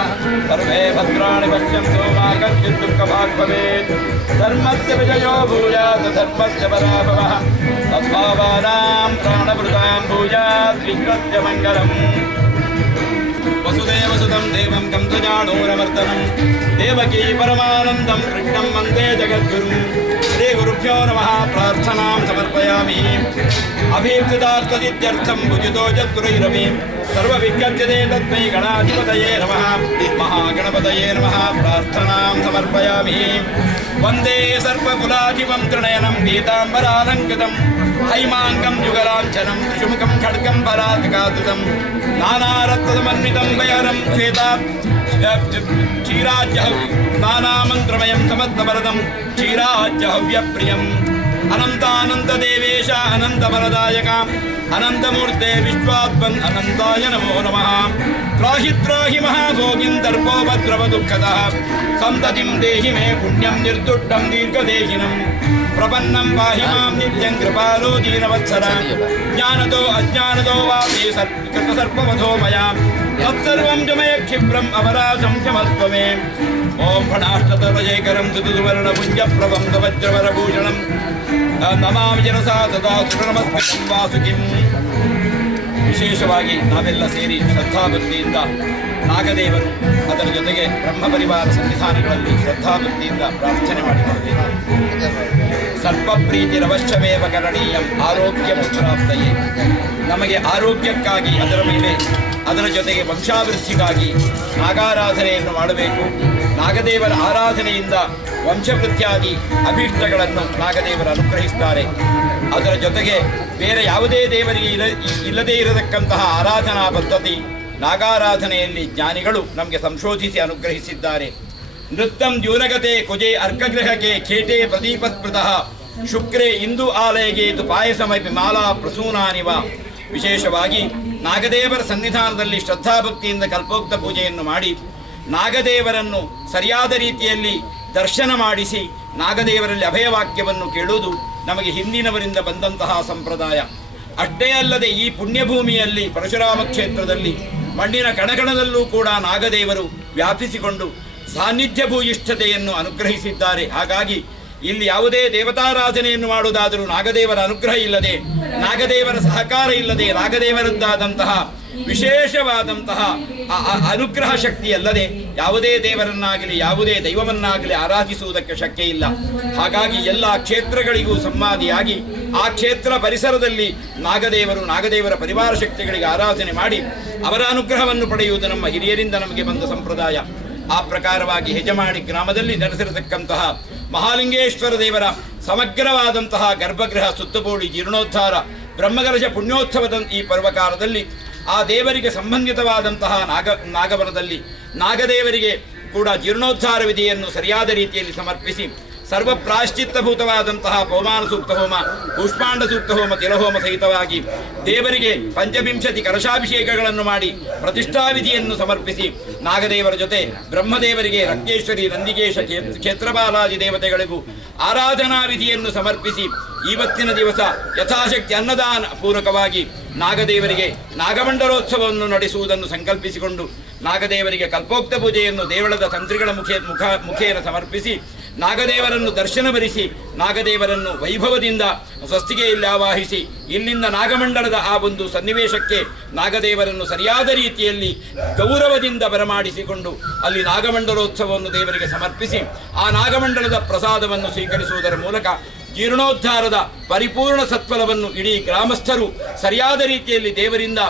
सर्वे भद्राणि पश्यन्तु मा कश्चित् दुःखभाग् भवेत् धर्मस्य विजयो भूयात् धर्मस्य पराभवः तद्भावानां प्राणभृतां भूयात् विश्वस्य मङ्गलम् वसुदेवसुतं देवं कंसजाणूरमर्दनं देवकी परमानन्दं कृष्णं वन्दे जगद्गुरुं श्रीगुरुभ्यो नमः प्रार्थनां समर्पयामि अभीप्सितार्थसिद्ध्यर्थं भुजितो चतुरैरपि सर्वविघ्नस्यते तस्मै गणाधिपतये नमः महागणपतये नमः प्रार्थनां समर्पयामि वन्दे सर्वकुलाधिपं त्रिनयनं पीताम्बरालङ्कृतं हैमाङ्गं युगलाञ्छनं त्रिशुमुखं खड्गं परातिकातुतं नानारत्नसमन्वितं गयनं श्वेता क्षीराज्य नानामन्त्रमयं समस्तवरदं क्षीराज्यहव्यप्रियम् अनन्तानन्ददेवेश अनन्तवरदायका अनन्तमूर्ते विश्वात्मन् अनन्ताय नमो नमः त्राहि त्राहि महाभोगिं दर्पोपद्रवदुःखदः सन्ततिं देहि मे पुण्यं निर्दुष्टं दीर्घदेहिनं प्रपन्नं पाहि मां नित्यं कृपालो दीनवत्सर ज्ञानतो अज्ञानतो वापि कृतसर्पवधो मया तत्सर्वं च मे क्षिप्रम् अपराधं क्षमस्व मे ॐ फणाष्टतरजयकरं सुवर्णपुञ्जप्रभं वज्रवरभूषणं नमामि ಜನಸಾ ತದಾ ಸುರನಮಸ್ಕೃತಂ ವಾಸುಕಿಂ. ವಿಶೇಷವಾಗಿ ನಾವೆಲ್ಲ ಸೇರಿ ಶ್ರದ್ಧಾಭಕ್ತಿಯಿಂದ ನಾಗದೇವರು ಅದರ ಜೊತೆಗೆ ಬ್ರಹ್ಮ ಪರಿವಾರ ಸನ್ನಿಧಾನಗಳಲ್ಲಿ ಶ್ರದ್ಧಾಭಕ್ತಿಯಿಂದ ಪ್ರಾರ್ಥನೆ ಮಾಡಿಕೊಳ್ತೇವೆ. ಸರ್ಪಪ್ರೀತಿರವಶ್ಯಮೇವ ಕರಣೀಯಂ ಆರೋಗ್ಯ ಮುಖ್ಯರಾಪ್ತಯೇ. ನಮಗೆ ಆರೋಗ್ಯಕ್ಕಾಗಿ ಅದರ ಮೇಲೆ ಅದರ ಜೊತೆಗೆ ವಂಶಾಭಿವೃದ್ಧಿಗಾಗಿ ನಾಗಾರಾಧನೆಯನ್ನು ಮಾಡಬೇಕು. ನಾಗದೇವರ ಆರಾಧನೆಯಿಂದ ವಂಶವೃದ್ಧಿಯಾಗಿ ಅಭೀಷ್ಟಗಳನ್ನು ನಾಗದೇವರು ಅನುಗ್ರಹಿಸುತ್ತಾರೆ. ಅದರ ಜೊತೆಗೆ ಬೇರೆ ಯಾವುದೇ ದೇವರಿಗೆ ಇಲ್ಲದೇ ಇರತಕ್ಕಂತಹ ಆರಾಧನಾ ಪದ್ಧತಿ ನಾಗಾರಾಧನೆಯಲ್ಲಿ ಜ್ಞಾನಿಗಳು ನಮಗೆ ಸಂಶೋಧಿಸಿ ಅನುಗ್ರಹಿಸಿದ್ದಾರೆ. ನೃತ್ಯಂ ದ್ಯೂನಗತೆ ಕುಜೆ ಅರ್ಕಗ್ರಹಕ್ಕೆ ಖೇಟೆ ಪ್ರದೀಪಸ್ಮೃತಃ ಶುಕ್ರೆ ಇಂದು ಆಲಯಗೇತು ಪಾಯಸಮಪಿ ಮಾಲಾ ಪ್ರಸೂನಾನಿವ. ವಿಶೇಷವಾಗಿ ನಾಗದೇವರ ಸನ್ನಿಧಾನದಲ್ಲಿ ಶ್ರದ್ಧಾಭಕ್ತಿಯಿಂದ ಕಲ್ಪೋಕ್ತ ಪೂಜೆಯನ್ನು ಮಾಡಿ ನಾಗದೇವರನ್ನು ಸರಿಯಾದ ರೀತಿಯಲ್ಲಿ ದರ್ಶನ ಮಾಡಿಸಿ ನಾಗದೇವರಲ್ಲಿ ಅಭಯವಾಕ್ಯವನ್ನು ಕೇಳುವುದು ನಮಗೆ ಹಿಂದಿನವರಿಂದ ಬಂದಂತಹ ಸಂಪ್ರದಾಯ. ಅಷ್ಟೇ ಅಲ್ಲದೆ ಈ ಪುಣ್ಯಭೂಮಿಯಲ್ಲಿ ಪರಶುರಾಮ ಕ್ಷೇತ್ರದಲ್ಲಿ ಮಣ್ಣಿನ ಕಣಕಣದಲ್ಲೂ ಕೂಡ ನಾಗದೇವರು ವ್ಯಾಪಿಸಿಕೊಂಡು ಸಾನ್ನಿಧ್ಯ ಭೂಯಿಷ್ಠತೆಯನ್ನು ಅನುಗ್ರಹಿಸಿದ್ದಾರೆ. ಹಾಗಾಗಿ ಇಲ್ಲಿ ಯಾವುದೇ ದೇವತಾರಾಧನೆಯನ್ನು ಮಾಡುವುದಾದರೂ ನಾಗದೇವರ ಅನುಗ್ರಹ ಇಲ್ಲದೆ, ನಾಗದೇವರ ಸಹಕಾರ ಇಲ್ಲದೆ, ನಾಗದೇವರದ್ದಾದಂತಹ ವಿಶೇಷವಾದಂತಹ ಅನುಗ್ರಹ ಶಕ್ತಿ ಅಲ್ಲದೆ ಯಾವುದೇ ದೇವರನ್ನಾಗಲಿ ಯಾವುದೇ ದೈವವನ್ನಾಗಲಿ ಆರಾಧಿಸುವುದಕ್ಕೆ ಶಕ್ಯ ಇಲ್ಲ. ಹಾಗಾಗಿ ಎಲ್ಲ ಕ್ಷೇತ್ರಗಳಿಗೂ ಸಂವಾದಿಯಾಗಿ ಆ ಕ್ಷೇತ್ರ ಪರಿಸರದಲ್ಲಿ ನಾಗದೇವರ ಪರಿವಾರ ಶಕ್ತಿಗಳಿಗೆ ಆರಾಧನೆ ಮಾಡಿ ಅವರ ಅನುಗ್ರಹವನ್ನು ಪಡೆಯುವುದು ನಮ್ಮ ಹಿರಿಯರಿಂದ ನಮಗೆ ಬಂದ ಸಂಪ್ರದಾಯ. ಆ ಪ್ರಕಾರವಾಗಿ ಹೆಜಮಾಡಿ ಗ್ರಾಮದಲ್ಲಿ ನಡೆಸಿರತಕ್ಕಂತಹ ಮಹಾಲಿಂಗೇಶ್ವರ ದೇವರ ಸಮಗ್ರವಾದಂತಹ ಗರ್ಭಗೃಹ ಸುತ್ತಬೋಳಿ ಜೀರ್ಣೋದ್ಧಾರ ಬ್ರಹ್ಮಕಲಶ ಪುಣ್ಯೋತ್ಸವದ ಈ ಪರ್ವಕಾಲದಲ್ಲಿ ಆ ದೇವರಿಗೆ ಸಂಬಂಧಿತವಾದಂತಹ ನಾಗವನದಲ್ಲಿ ನಾಗದೇವರಿಗೆ ಕೂಡ ಜೀರ್ಣೋದ್ಧಾರ ವಿಧಿಯನ್ನು ಸರಿಯಾದ ರೀತಿಯಲ್ಲಿ ಸಮರ್ಪಿಸಿ ಸರ್ವ ಪ್ರಾಶ್ಚಿತ್ತಭೂತವಾದಂತಹ ಪೌಮಾನ ಸೂಕ್ತ ಹೋಮ, ಕೂಷ್ಮಾಂಡ ಸೂಕ್ತ ಹೋಮ, ತಿಲಹೋಮ ಸಹಿತವಾಗಿ ದೇವರಿಗೆ ಪಂಚವಿಂಶತಿ ಕಲಶಾಭಿಷೇಕಗಳನ್ನು ಮಾಡಿ ಪ್ರತಿಷ್ಠಾವಿಧಿಯನ್ನು ಸಮರ್ಪಿಸಿ ನಾಗದೇವರ ಜೊತೆ ಬ್ರಹ್ಮದೇವರಿಗೆ ರಂಗೇಶ್ವರಿ, ನಂದಿಗೇಶ, ಕ್ಷೇತ್ರಪಾಲಾದಿ ದೇವತೆಗಳಿಗೂ ಆರಾಧನಾ ವಿಧಿಯನ್ನು ಸಮರ್ಪಿಸಿ ಇವತ್ತಿನ ದಿವಸ ಯಥಾಶಕ್ತಿ ಅನ್ನದಾನ ಪೂರ್ವಕವಾಗಿ ನಾಗದೇವರಿಗೆ ನಾಗಮಂಡಲೋತ್ಸವವನ್ನು ನಡೆಸುವುದನ್ನು ಸಂಕಲ್ಪಿಸಿಕೊಂಡು ನಾಗದೇವರಿಗೆ ಕಲ್ಪೋಕ್ತ ಪೂಜೆಯನ್ನು ದೇವಳದ ತಂತ್ರಿಗಳ ಮುಖೇನ ಸಮರ್ಪಿಸಿ ನಾಗದೇವರನ್ನು ದರ್ಶನ ಬರಿಸಿ ನಾಗದೇವರನ್ನು ವೈಭವದಿಂದ ಸ್ವಸ್ತಿಗೆಯಲ್ಲಿ ಆವಾಹಿಸಿ ಇಲ್ಲಿಂದ ನಾಗಮಂಡಲದ ಆ ಒಂದು ಸನ್ನಿವೇಶಕ್ಕೆ ನಾಗದೇವರನ್ನು ಸರಿಯಾದ ರೀತಿಯಲ್ಲಿ ಗೌರವದಿಂದ ಬರಮಾಡಿಸಿಕೊಂಡು ಅಲ್ಲಿ ನಾಗಮಂಡಲೋತ್ಸವವನ್ನು ದೇವರಿಗೆ ಸಮರ್ಪಿಸಿ ಆ ನಾಗಮಂಡಲದ ಪ್ರಸಾದವನ್ನು ಸ್ವೀಕರಿಸುವುದರ ಮೂಲಕ ಜೀರ್ಣೋದ್ಧಾರದ ಪರಿಪೂರ್ಣ ಸತ್ಫಲವನ್ನು ಇಡೀ ಗ್ರಾಮಸ್ಥರು ಸರಿಯಾದ ರೀತಿಯಲ್ಲಿ ದೇವರಿಂದ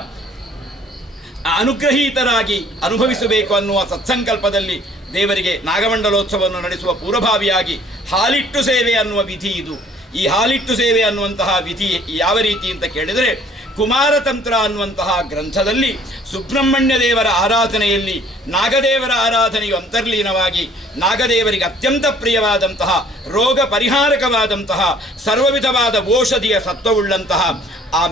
ಅನುಗ್ರಹೀತರಾಗಿ ಅನುಭವಿಸಬೇಕು ಅನ್ನುವ ಸತ್ಸಂಕಲ್ಪದಲ್ಲಿ ದೇವರಿಗೆ ನಾಗಮಂಡಲೋತ್ಸವವನ್ನು ನಡೆಸುವ ಪೂರ್ವಭಾವಿಯಾಗಿ ಹಾಲಿಟ್ಟು ಸೇವೆ ಅನ್ನುವ ವಿಧಿ ಇದು. ಈ ಹಾಲಿಟ್ಟು ಸೇವೆ ಅನ್ನುವಂತಹ ವಿಧಿ ಯಾವ ರೀತಿ ಅಂತ ಕೇಳಿದರೆ, ಕುಮಾರತಂತ್ರ ಅನ್ನುವಂತಹ ಗ್ರಂಥದಲ್ಲಿ ಸುಬ್ರಹ್ಮಣ್ಯ ದೇವರ ಆರಾಧನೆಯಲ್ಲಿ ನಾಗದೇವರ ಆರಾಧನೆಯು ಅಂತರ್ಲೀನವಾಗಿ ನಾಗದೇವರಿಗೆ ಅತ್ಯಂತ ಪ್ರಿಯವಾದಂತಹ ರೋಗ ಪರಿಹಾರಕವಾದಂತಹ ಸರ್ವವಿಧವಾದ ಔಷಧಿಯ ಸತ್ವವುಳ್ಳಂತಹ ಆ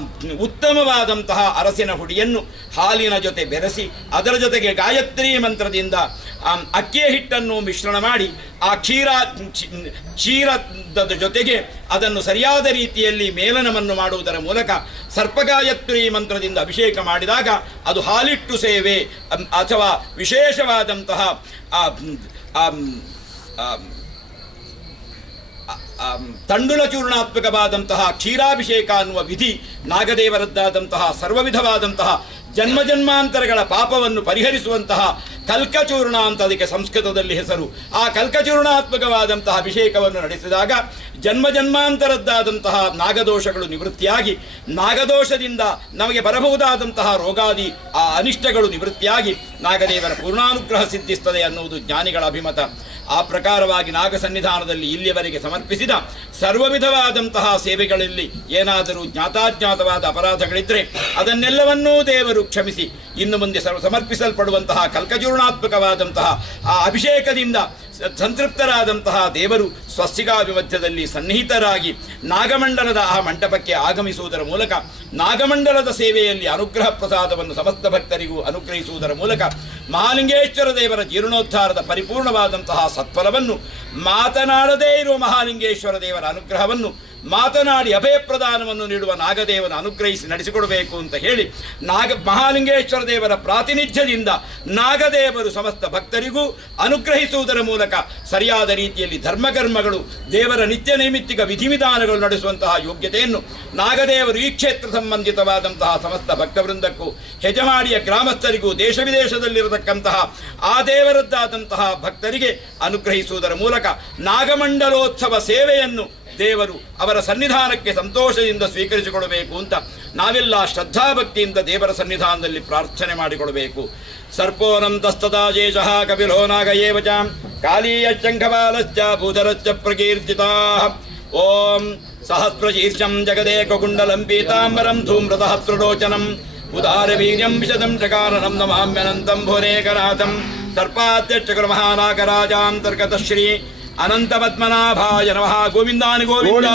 ಉತ್ತಮವಾದಂತಹ ಅರಸಿನ ಹುಡಿಯನ್ನು ಹಾಲಿನ ಜೊತೆ ಬೆರೆಸಿ ಅದರ ಜೊತೆಗೆ ಗಾಯತ್ರಿ ಮಂತ್ರದಿಂದ ಅಕ್ಕಿಯ ಹಿಟ್ಟನ್ನು ಮಿಶ್ರಣ ಮಾಡಿ ಆ ಕ್ಷೀರದ ಜೊತೆಗೆ ಅದನ್ನು ಸರಿಯಾದ ರೀತಿಯಲ್ಲಿ ಮೇಲನವನ್ನು ಮಾಡುವುದರ ಮೂಲಕ ಸರ್ಪಗಾಯತ್ರಿ ಮಂತ್ರದಿಂದ ಅಭಿಷೇಕ ಮಾಡಿದಾಗ ಅದು ಹಾಲಿಟ್ಟು ಸೇವೆ ಅಥವಾ ವಿಶೇಷವಾದಂತಹ ತಂಡುಲ ಚೂರ್ಣಾತ್ಮಕವಾದಂತಹ ಕ್ಷೀರಾಭಿಷೇಕ ಅನ್ನುವ ವಿಧಿ ನಾಗದೇವರದ್ದಾದಂತಹ ಸರ್ವವಿಧವಾದಂತಹ ಜನ್ಮಜನ್ಮಾಂತರಗಳ ಪಾಪವನ್ನು ಪರಿಹರಿಸುವಂತಹ ಕಲ್ಕಚೂರ್ಣ ಅಂತ ಅದಕ್ಕೆ ಸಂಸ್ಕೃತದಲ್ಲಿ ಹೆಸರು. ಆ ಕಲ್ಕಚೂರ್ಣಾತ್ಮಕವಾದಂತಹ ಅಭಿಷೇಕವನ್ನು ನಡೆಸಿದಾಗ ಜನ್ಮಜನ್ಮಾಂತರದ್ದಾದಂತಹ ನಾಗದೋಷಗಳು ನಿವೃತ್ತಿಯಾಗಿ ನಾಗದೋಷದಿಂದ ನಮಗೆ ಬರಬಹುದಾದಂತಹ ರೋಗಾದಿ ಆ ಅನಿಷ್ಟಗಳು ನಿವೃತ್ತಿಯಾಗಿ ನಾಗದೇವರ ಪೂರ್ಣಾನುಗ್ರಹ ಸಿದ್ಧಿಸ್ತದೆ ಅನ್ನುವುದು ಜ್ಞಾನಿಗಳ ಅಭಿಮತ. ಆ ಪ್ರಕಾರವಾಗಿ ನಾಗ ಸನ್ನಿಧಾನದಲ್ಲಿ ಇಲ್ಲಿಯವರೆಗೆ ಸಮರ್ಪಿಸಿದ ಸರ್ವವಿಧವಾದಂತಹ ಸೇವೆಗಳಲ್ಲಿ ಏನಾದರೂ ಜ್ಞಾತಾಜ್ಞಾತವಾದ ಅಪರಾಧಗಳಿದ್ದರೆ ಅದನ್ನೆಲ್ಲವನ್ನೂ ದೇವರು ಕ್ಷಮಿಸಿ ಇನ್ನು ಮುಂದೆ ಸಮರ್ಪಿಸಲ್ಪಡುವಂತಹ ಕಲ್ಕಚೂರ್ಣಾತ್ಮಕವಾದಂತಹ ಆ ಅಭಿಷೇಕದಿಂದ ಸಂತೃಪ್ತರಾದಂತಹ ದೇವರು ಸ್ವಸ್ತಿಕಾಭಿಮಧ್ಯದಲ್ಲಿ ಸನ್ನಿಹಿತರಾಗಿ ನಾಗಮಂಡಲದ ಆ ಮಂಟಪಕ್ಕೆ ಆಗಮಿಸುವುದರ ಮೂಲಕ ನಾಗಮಂಡಲದ ಸೇವೆಯಲ್ಲಿ ಅನುಗ್ರಹ ಪ್ರಸಾದವನ್ನು ಸಮಸ್ತ ಭಕ್ತರಿಗೂ ಅನುಗ್ರಹಿಸುವುದರ ಮೂಲಕ ಮಹಾಲಿಂಗೇಶ್ವರ ದೇವರ ಜೀರ್ಣೋದ್ಧಾರದ ಪರಿಪೂರ್ಣವಾದಂತಹ ಸತ್ಫಲವನ್ನು ಮಾತನಾಡದೇ ಇರುವ ಮಹಾಲಿಂಗೇಶ್ವರ ದೇವರ ಅನುಗ್ರಹವನ್ನು ಮಾತನಾಡಿ ಅಭಯಪ್ರದಾನವನ್ನು ನೀಡುವ ನಾಗದೇವನ ಅನುಗ್ರಹಿಸಿ ನಡೆಸಿಕೊಡಬೇಕು ಅಂತ ಹೇಳಿ ಮಹಾಲಿಂಗೇಶ್ವರ ದೇವರ ಪ್ರಾತಿನಿಧ್ಯದಿಂದ ನಾಗದೇವರು ಸಮಸ್ತ ಭಕ್ತರಿಗೂ ಅನುಗ್ರಹಿಸುವುದರ ಮೂಲಕ ಸರಿಯಾದ ರೀತಿಯಲ್ಲಿ ಧರ್ಮಕರ್ಮಗಳು ದೇವರ ನಿತ್ಯ ನೈಮಿತ್ತಿಕ ವಿಧಿವಿಧಾನಗಳು ನಡೆಸುವಂತಹ ಯೋಗ್ಯತೆಯನ್ನು ನಾಗದೇವರು ಈ ಕ್ಷೇತ್ರ ಸಂಬಂಧಿತವಾದಂತಹ ಸಮಸ್ತ ಭಕ್ತವೃಂದಕ್ಕೂ ಹೆಜಮಾಡಿಯ ಗ್ರಾಮಸ್ಥರಿಗೂ ದೇಶ ವಿದೇಶದಲ್ಲಿರತಕ್ಕಂತಹ ಆ ದೇವರದ್ದಾದಂತಹ ಭಕ್ತರಿಗೆ ಅನುಗ್ರಹಿಸುವುದರ ಮೂಲಕ ನಾಗಮಂಡಲೋತ್ಸವ ಸೇವೆಯನ್ನು ದೇವರು ಅವರ ಸನ್ನಿಧಾನಕ್ಕೆ ಸಂತೋಷದಿಂದ ಸ್ವೀಕರಿಸಿಕೊಡಬೇಕು ಅಂತ ನಾವೆಲ್ಲ ಶ್ರದ್ಧಾಭಕ್ತಿಯಿಂದ ದೇವರ ಸನ್ನಿಧಾನದಲ್ಲಿ ಪ್ರಾರ್ಥನೆ ಮಾಡಿಕೊಡಬೇಕು. ಸರ್ಪೋನಂತಸ್ತದಾಜೇಶಃ ಕಪಿಲೋ ನಾಗಯೇವ ಚ ಕಾಲೀಯಶ್ಚಂಖಪಾಲಶ್ಚ ಭೂಧರಶ್ಚ ಪ್ರಕೀರ್ತಿತಾಃ. ಓಂ ಸಹಸ್ರಶೀರ್ಷಂ ಜಗದೇಕಕುಂಡಲಂ ಪೀತಾಂಬರಂ ಧೂಮ್ರಸಹಸ್ರಲೋಚನಂ ಉದಾರವೀರ್ಯಂ ವಿಶದಂ ಚಕಾರಣಂ ನಮಾಮ್ಯನಂತಂ ಭುವನೇಕನಾಥಂ ಸರ್ಪಾಧ್ಯಕ್ಷಕರ ಮಹಾನಾಗರಾಜಾಂತರ್ಗತ ಶ್ರೀ ಅನಂತ ಪದ್ಮನಾಭಾಯ ನಮಃ. ಗೋವಿಂದಾನಿ ಗೋವಿಂದ.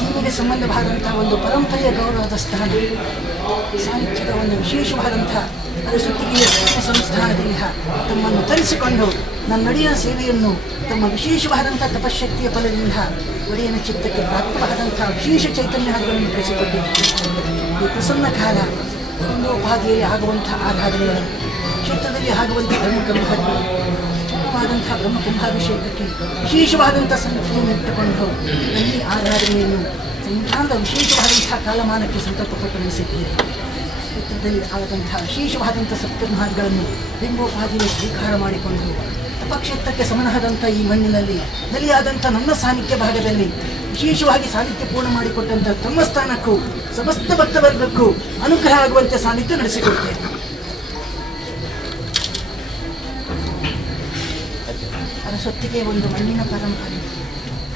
ಸೇವೆಗೆ ಸಂಬಂಧವಾದಂಥ ಒಂದು ಪರಂಪರೆಯ ಗೌರವದ ಸ್ಥಾನ, ಸಾಹಿತ್ಯದ ಒಂದು ವಿಶೇಷವಾದಂಥ ಅದು ಸುತ್ತಿಗೆಯ ಸಂಸ್ಥಾನದಿಂದ ತಮ್ಮನ್ನು ತರಿಸಿಕೊಂಡು ನನ್ನಡಿಯ ಸೇವೆಯನ್ನು ತಮ್ಮ ವಿಶೇಷವಾದಂಥ ತಪಶಕ್ತಿಯ ಫಲದಿಂದ ಒಡೆಯನ ಚಿತ್ತಕ್ಕೆ ಪ್ರಾಪ್ತವಾದಂಥ ವಿಶೇಷ ಚೈತನ್ಯಗಳನ್ನು ಬೆಳೆಸಿಕೊಂಡಿದ್ದಾರೆ. ಈ ಪ್ರಸನ್ನ ಕಾಲ ಲಿಂಗೋಪಾದಿಯಲ್ಲಿ ಆಗುವಂಥ ಆರಾಧನೆಗಳು, ಕ್ಷೇತ್ರದಲ್ಲಿ ಆಗುವಂಥ ಬ್ರಹ್ಮಕರ್ಮವಾದಂಥ ಬ್ರಹ್ಮಕುಂಭಾಭಿಷೇಕಕ್ಕೆ ವಿಶೇಷವಾದಂಥ ಸನ್ನಿಧಿಯನ್ನು ಇಟ್ಟುಕೊಂಡು ಈ ಆರಾಧನೆಯನ್ನು ಸಂಧಾನದ ವಿಶೇಷವಾದಂಥ ಕಾಲಮಾನಕ್ಕೆ ಸಂಕಲ್ಪಪಟ್ಟು ನಡೆಸಿದ್ದೀರಿ. ಕ್ಷೇತ್ರದಲ್ಲಿ ಆದಂಥ ವಿಶೇಷವಾದಂಥ ಸಪ್ತಮಾರ್ಗಗಳನ್ನು ಲಿಂಗೋಪಾದಿಯಲ್ಲಿ ಸ್ವೀಕಾರ ಮಾಡಿಕೊಂಡು ತಪಕ್ಷೇತ್ರಕ್ಕೆ ಸಮನಾದಂಥ ಈ ಮಣ್ಣಿನಲ್ಲಿ ನೆಲೆಯಾದಂಥ ನನ್ನ ಸಾನ್ನಿಧ್ಯ ಭಾಗದಲ್ಲಿ ವಿಶೇಷವಾಗಿ ಸಾನ್ನಿಧ್ಯ ಪೂರ್ಣ ಮಾಡಿಕೊಟ್ಟಂಥ ತಮ್ಮ ಸ್ಥಾನಕ್ಕೂ ಸಮಸ್ತ ಭಕ್ತವರ್ಗಕ್ಕೂ ಅನುಗ್ರಹ ಆಗುವಂತೆ ಸಾನ್ನಿಧ್ಯ ನಡೆಸಿಕೊಡ್ತೇನೆ. ಸರಸ್ವತಿಗೆ ಒಂದು ಮಣ್ಣಿನ ಪರಂಪರೆ,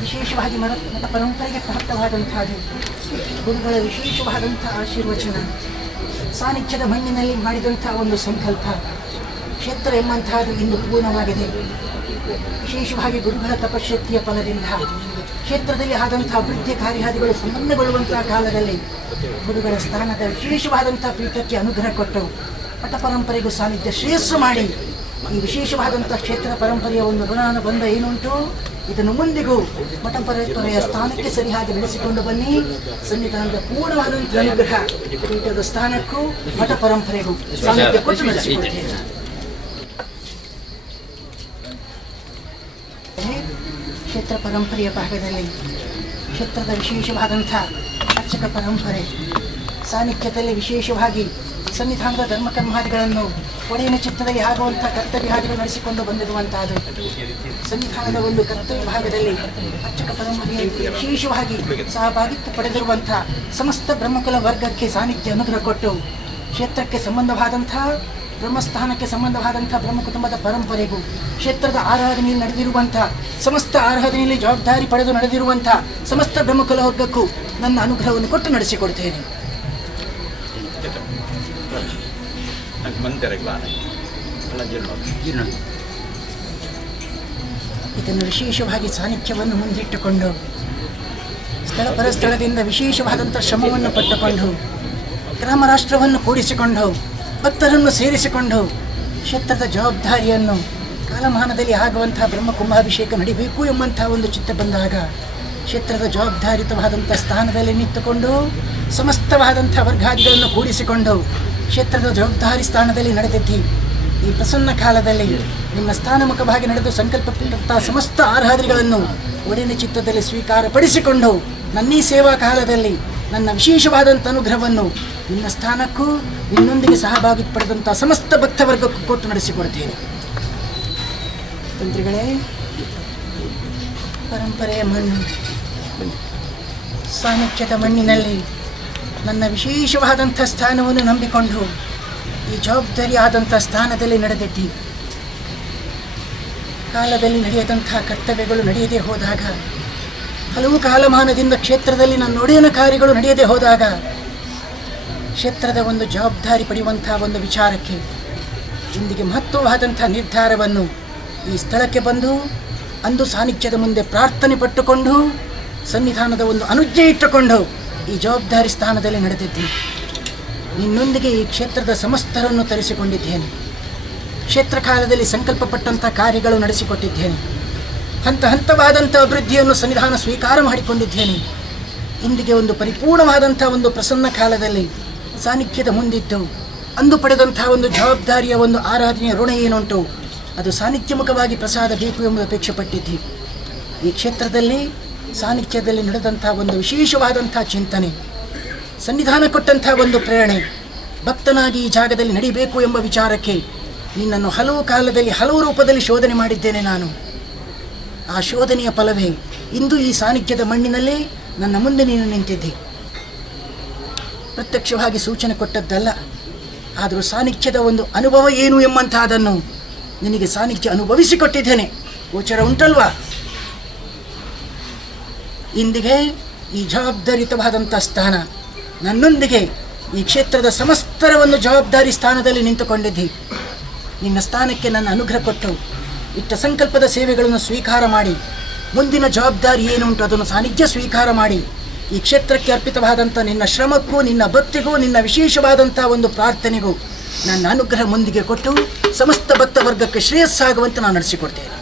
ವಿಶೇಷವಾಗಿ ಮತ ಪರಂಪರೆಗೆ ಪ್ರಾಪ್ತವಾದಂಥದ್ದು ಗುರುಗಳ ವಿಶೇಷವಾದಂಥ ಆಶೀರ್ವಚನ, ಸಾನ್ನಿಧ್ಯದ ಮಣ್ಣಿನಲ್ಲಿ ಮಾಡಿದಂಥ ಒಂದು ಸಂಕಲ್ಪ, ಕ್ಷೇತ್ರ ಎಂಬಂತಹದ್ದು ಇಂದು ಪೂರ್ಣವಾಗಿದೆ. ವಿಶೇಷವಾಗಿ ಗುರುಗಳ ತಪಶಕ್ತಿಯ ಫಲದಿಂದ ಕ್ಷೇತ್ರದಲ್ಲಿ ಆದಂಥ ಅಭಿವೃದ್ಧಿ ಕಾರ್ಯಾದಿಗಳು ಸಂಪನ್ನಗೊಳ್ಳುವಂತಹ ಕಾಲದಲ್ಲಿ ಗುರುಗಳ ಸ್ಥಾನದ ವಿಶೇಷವಾದಂಥ ಪೀಠಕ್ಕೆ ಅನುಗ್ರಹ ಕೊಟ್ಟು ಮಠ ಪರಂಪರೆಗೂ ಸಾನ್ನಿಧ್ಯ ಶ್ರೇಯಸ್ಸು ಮಾಡಿ ಈ ವಿಶೇಷವಾದಂಥ ಕ್ಷೇತ್ರ ಪರಂಪರೆಯ ಒಂದು ಋಣಾನುಬಂಧ ಏನುಂಟು ಇದನ್ನು ಮುಂದಿಗೂ ಮಠ ಪರಂಪರೆಯ ಸ್ಥಾನಕ್ಕೆ ಸರಿಯಾಗಿ ನಡೆಸಿಕೊಂಡು ಬನ್ನಿ. ಸನ್ನಿಧಾನದ ಪೂರ್ಣವಾದಂಥ ಅನುಗ್ರಹ ಪೀಠದ ಸ್ಥಾನಕ್ಕೂ ಮಠ ಪರಂಪರೆಗೂ ಸಾನ್ನಿಧ್ಯ ಕೊಟ್ಟು ನಡೆಸಿಕೊಡ್ತೇನೆ. ಕ್ಷೇತ್ರ ಪರಂಪರೆಯ ಭಾಗದಲ್ಲಿ ಕ್ಷೇತ್ರದ ವಿಶೇಷವಾದಂಥ ಅರ್ಚಕ ಪರಂಪರೆ, ಸಾನ್ನಿಧ್ಯದಲ್ಲಿ ವಿಶೇಷವಾಗಿ ಸನ್ನಿಧಾನದ ಧರ್ಮಕರ್ಮಾದಿಗಳನ್ನು ಒಡೆಯನ ಚಿತ್ತದಲ್ಲಿ ಆಗುವಂಥ ಕರ್ತವ್ಯಾದಿಗಳು ನಡೆಸಿಕೊಂಡು ಬಂದಿರುವಂತಹದ್ದು. ಸನ್ನಿಧಾನದ ಒಂದು ಕರ್ತವ್ಯ ಭಾಗದಲ್ಲಿ ಅರ್ಚಕ ಪರಂಪರೆಯಲ್ಲಿ ವಿಶೇಷವಾಗಿ ಸಹಭಾಗಿತ್ವ ಪಡೆದಿರುವಂಥ ಸಮಸ್ತ ಬ್ರಹ್ಮಕುಲ ವರ್ಗಕ್ಕೆ ಸಾನ್ನಿಧ್ಯ ಅನುಗ್ರಹ ಕೊಟ್ಟು ಕ್ಷೇತ್ರಕ್ಕೆ ಸಂಬಂಧವಾದಂಥ ಬ್ರಹ್ಮಸ್ಥಾನಕ್ಕೆ ಸಂಬಂಧವಾದಂಥ ಬ್ರಹ್ಮ ಕುಟುಂಬದ ಪರಂಪರೆಗೂ ಕ್ಷೇತ್ರದ ಆರಾಧನೆಯಲ್ಲಿ ನಡೆದಿರುವಂಥ ಸಮಸ್ತ ಆರಾಧನೆಯಲ್ಲಿ ಜವಾಬ್ದಾರಿ ಪಡೆದು ನಡೆದಿರುವಂಥ ಸಮಸ್ತ ಬ್ರಹ್ಮಕುಲ ವರ್ಗಕ್ಕೂ ನನ್ನ ಅನುಗ್ರಹವನ್ನು ಕೊಟ್ಟು ನಡೆಸಿಕೊಡ್ತೇನೆ. ಇದನ್ನು ವಿಶೇಷವಾಗಿ ಸಾನ್ನಿಧ್ಯವನ್ನು ಮುಂದಿಟ್ಟುಕೊಂಡು ಸ್ಥಳ ಪರಸ್ಥಳದಿಂದ ವಿಶೇಷವಾದಂಥ ಶ್ರಮವನ್ನು ಪಟ್ಟುಕೊಂಡು ಗ್ರಾಮ ರಾಷ್ಟ್ರವನ್ನು ಕೂಡಿಸಿಕೊಂಡು ಭಕ್ತರನ್ನು ಸೇರಿಸಿಕೊಂಡು ಕ್ಷೇತ್ರದ ಜವಾಬ್ದಾರಿಯನ್ನು ಕಾಲಮಾನದಲ್ಲಿ ಆಗುವಂಥ ಬ್ರಹ್ಮಕುಂಭಾಭಿಷೇಕ ನಡಿಬೇಕು ಎಂಬಂಥ ಒಂದು ಚಿತ್ತ ಬಂದಾಗ ಕ್ಷೇತ್ರದ ಜವಾಬ್ದಾರಿತವಾದಂಥ ಸ್ಥಾನದಲ್ಲಿ ನಿಂತುಕೊಂಡು ಸಮಸ್ತವಾದಂಥ ವರ್ಗಾದಿಗಳನ್ನು ಕೂಡಿಸಿಕೊಂಡು ಕ್ಷೇತ್ರದ ಜವಾಬ್ದಾರಿ ಸ್ಥಾನದಲ್ಲಿ ನಡೆದಿದ್ದಿ. ಈ ಪ್ರಸನ್ನ ಕಾಲದಲ್ಲಿ ನಿಮ್ಮ ಸ್ಥಾನಮುಖವಾಗಿ ನಡೆದು ಸಂಕಲ್ಪಪಟ್ಟಂಥ ಸಮಸ್ತ ಆರಾಧನೆಗಳನ್ನು ಒಡೆಯನ ಚಿತ್ತದಲ್ಲಿ ಸ್ವೀಕಾರ ಪಡಿಸಿಕೊಂಡು ನನ್ನೀ ಸೇವಾ ಕಾಲದಲ್ಲಿ ನನ್ನ ವಿಶೇಷವಾದಂಥ ಅನುಗ್ರಹವನ್ನು ನಿನ್ನ ಸ್ಥಾನಕ್ಕೂ ನಿನ್ನೊಂದಿಗೆ ಸಹಭಾಗಿ ಪಡೆದಂಥ ಸಮಸ್ತ ಭಕ್ತವರ್ಗಕ್ಕೂ ಕೊಟ್ಟು ನಡೆಸಿಕೊಡ್ತೇನೆ. ತಂತ್ರಿಗಳೇ, ಪರಂಪರೆಯ ಮಣ್ಣು, ಸಾನ್ನಿಧ್ಯದ ಮಣ್ಣಿನಲ್ಲಿ ನನ್ನ ವಿಶೇಷವಾದಂಥ ಸ್ಥಾನವನ್ನು ನಂಬಿಕೊಂಡು ಈ ಜವಾಬ್ದಾರಿಯಾದಂಥ ಸ್ಥಾನದಲ್ಲಿ ನಡೆದಿದ್ದಿ. ಕಾಲದಲ್ಲಿ ನಡೆಯದಂಥ ಕರ್ತವ್ಯಗಳು ನಡೆಯದೇ ಹೋದಾಗ, ಹಲವು ಕಾಲಮಾನದಿಂದ ಕ್ಷೇತ್ರದಲ್ಲಿ ನನ್ನ ಒಡೆಯನ ಕಾರ್ಯಗಳು ನಡೆಯದೇ ಹೋದಾಗ ಕ್ಷೇತ್ರದ ಒಂದು ಜವಾಬ್ದಾರಿ ಪಡೆಯುವಂಥ ಒಂದು ವಿಚಾರಕ್ಕೆ ಇಂದಿಗೆ ಮಹತ್ವವಾದಂಥ ನಿರ್ಧಾರವನ್ನು ಈ ಸ್ಥಳಕ್ಕೆ ಬಂದು ಅಂದು ಸಾನ್ನಿಧ್ಯದ ಮುಂದೆ ಪ್ರಾರ್ಥನೆ ಪಟ್ಟುಕೊಂಡು ಸನ್ನಿಧಾನದ ಒಂದು ಅನುಜ್ಞೆ ಇಟ್ಟುಕೊಂಡು ಈ ಜವಾಬ್ದಾರಿ ಸ್ಥಾನದಲ್ಲಿ ನಡೆದಿದ್ದೀನಿ. ನಿನ್ನೊಂದಿಗೆ ಈ ಕ್ಷೇತ್ರದ ಸಮಸ್ತರನ್ನು ತರಿಸಿಕೊಂಡಿದ್ದೇನೆ. ಕ್ಷೇತ್ರ ಕಾಲದಲ್ಲಿ ಸಂಕಲ್ಪಪಟ್ಟಂಥ ಕಾರ್ಯಗಳು ನಡೆಸಿಕೊಟ್ಟಿದ್ದೇನೆ. ಹಂತ ಹಂತವಾದಂಥ ಅಭಿವೃದ್ಧಿಯನ್ನು ಸನ್ನಿಧಾನ ಸ್ವೀಕಾರ ಮಾಡಿಕೊಂಡಿದ್ದೇನೆ. ಇಂದಿಗೆ ಒಂದು ಪರಿಪೂರ್ಣವಾದಂಥ ಒಂದು ಪ್ರಸನ್ನ ಕಾಲದಲ್ಲಿ ಸಾನ್ನಿಧ್ಯದ ಮುಂದಿದ್ದು ಅಂದು ಪಡೆದಂಥ ಒಂದು ಜವಾಬ್ದಾರಿಯ ಒಂದು ಆರಾಧನೆಯ ಋಣ ಏನುಂಟು ಅದು ಸಾನ್ನಿಧ್ಯಮುಖವಾಗಿ ಪ್ರಸಾದ ಬೇಕು ಎಂಬುದು ಅಪೇಕ್ಷೆ ಪಟ್ಟಿದ್ದೀವಿ. ಈ ಕ್ಷೇತ್ರದಲ್ಲಿ ಸಾನ್ನಿಧ್ಯದಲ್ಲಿ ನಡೆದಂಥ ಒಂದು ವಿಶೇಷವಾದಂಥ ಚಿಂತನೆ, ಸನ್ನಿಧಾನ ಕೊಟ್ಟಂಥ ಒಂದು ಪ್ರೇರಣೆ, ಭಕ್ತನಾಗಿ ಈ ಜಾಗದಲ್ಲಿ ನಡಿಬೇಕು ಎಂಬ ವಿಚಾರಕ್ಕೆ ನಿನ್ನನ್ನು ಹಲವು ಕಾಲದಲ್ಲಿ ಹಲವು ರೂಪದಲ್ಲಿ ಶೋಧನೆ ಮಾಡಿದ್ದೇನೆ ನಾನು. ಆ ಶೋಧನೆಯ ಫಲವೇ ಇಂದು ಈ ಸಾನ್ನಿಧ್ಯದ ಮಣ್ಣಿನಲ್ಲಿ ನನ್ನ ಮುಂದೆ ನೀನು ನಿಂತಿದ್ದೆ. ಪ್ರತ್ಯಕ್ಷವಾಗಿ ಸೂಚನೆ ಕೊಟ್ಟದ್ದಲ್ಲ, ಆದರೂ ಸಾನ್ನಿಧ್ಯದ ಒಂದು ಅನುಭವ ಏನು ಎಂಬಂತಹದನ್ನು ನಿನಗೆ ಸಾನ್ನಿಧ್ಯ ಅನುಭವಿಸಿಕೊಟ್ಟಿದ್ದೇನೆ. ಗೋಚರ ಉಂಟಲ್ವಾ? ಇಂದಿಗೆ ಈ ಜವಾಬ್ದಾರಿತವಾದಂಥ ಸ್ಥಾನ ನನ್ನೊಂದಿಗೆ ಈ ಕ್ಷೇತ್ರದ ಸಮಸ್ತರ ಒಂದು ಜವಾಬ್ದಾರಿ ಸ್ಥಾನದಲ್ಲಿ ನಿಂತುಕೊಂಡಿದ್ದಿ. ನಿನ್ನ ಸ್ಥಾನಕ್ಕೆ ನನ್ನ ಅನುಗ್ರಹ ಕೊಟ್ಟು ಇಟ್ಟ ಸಂಕಲ್ಪದ ಸೇವೆಗಳನ್ನು ಸ್ವೀಕಾರ ಮಾಡಿ ಮುಂದಿನ ಜವಾಬ್ದಾರಿ ಏನುಂಟು ಅದನ್ನು ಸಾನ್ನಿಧ್ಯ ಸ್ವೀಕಾರ ಮಾಡಿ ಈ ಕ್ಷೇತ್ರಕ್ಕೆ ಅರ್ಪಿತವಾದಂಥ ನಿನ್ನ ಶ್ರಮಕ್ಕೂ ನಿನ್ನ ಭಕ್ತಿಗೂ ನಿನ್ನ ವಿಶೇಷವಾದಂಥ ಒಂದು ಪ್ರಾರ್ಥನೆಗೂ ನನ್ನ ಅನುಗ್ರಹ ಮುಂದಿಗೆ ಕೊಟ್ಟು ಸಮಸ್ತ ಭಕ್ತ ವರ್ಗಕ್ಕೆ ಶ್ರೇಯಸ್ಸಾಗುವಂತೆ ನಾನು ನಡೆಸಿಕೊಡ್ತೇನೆ.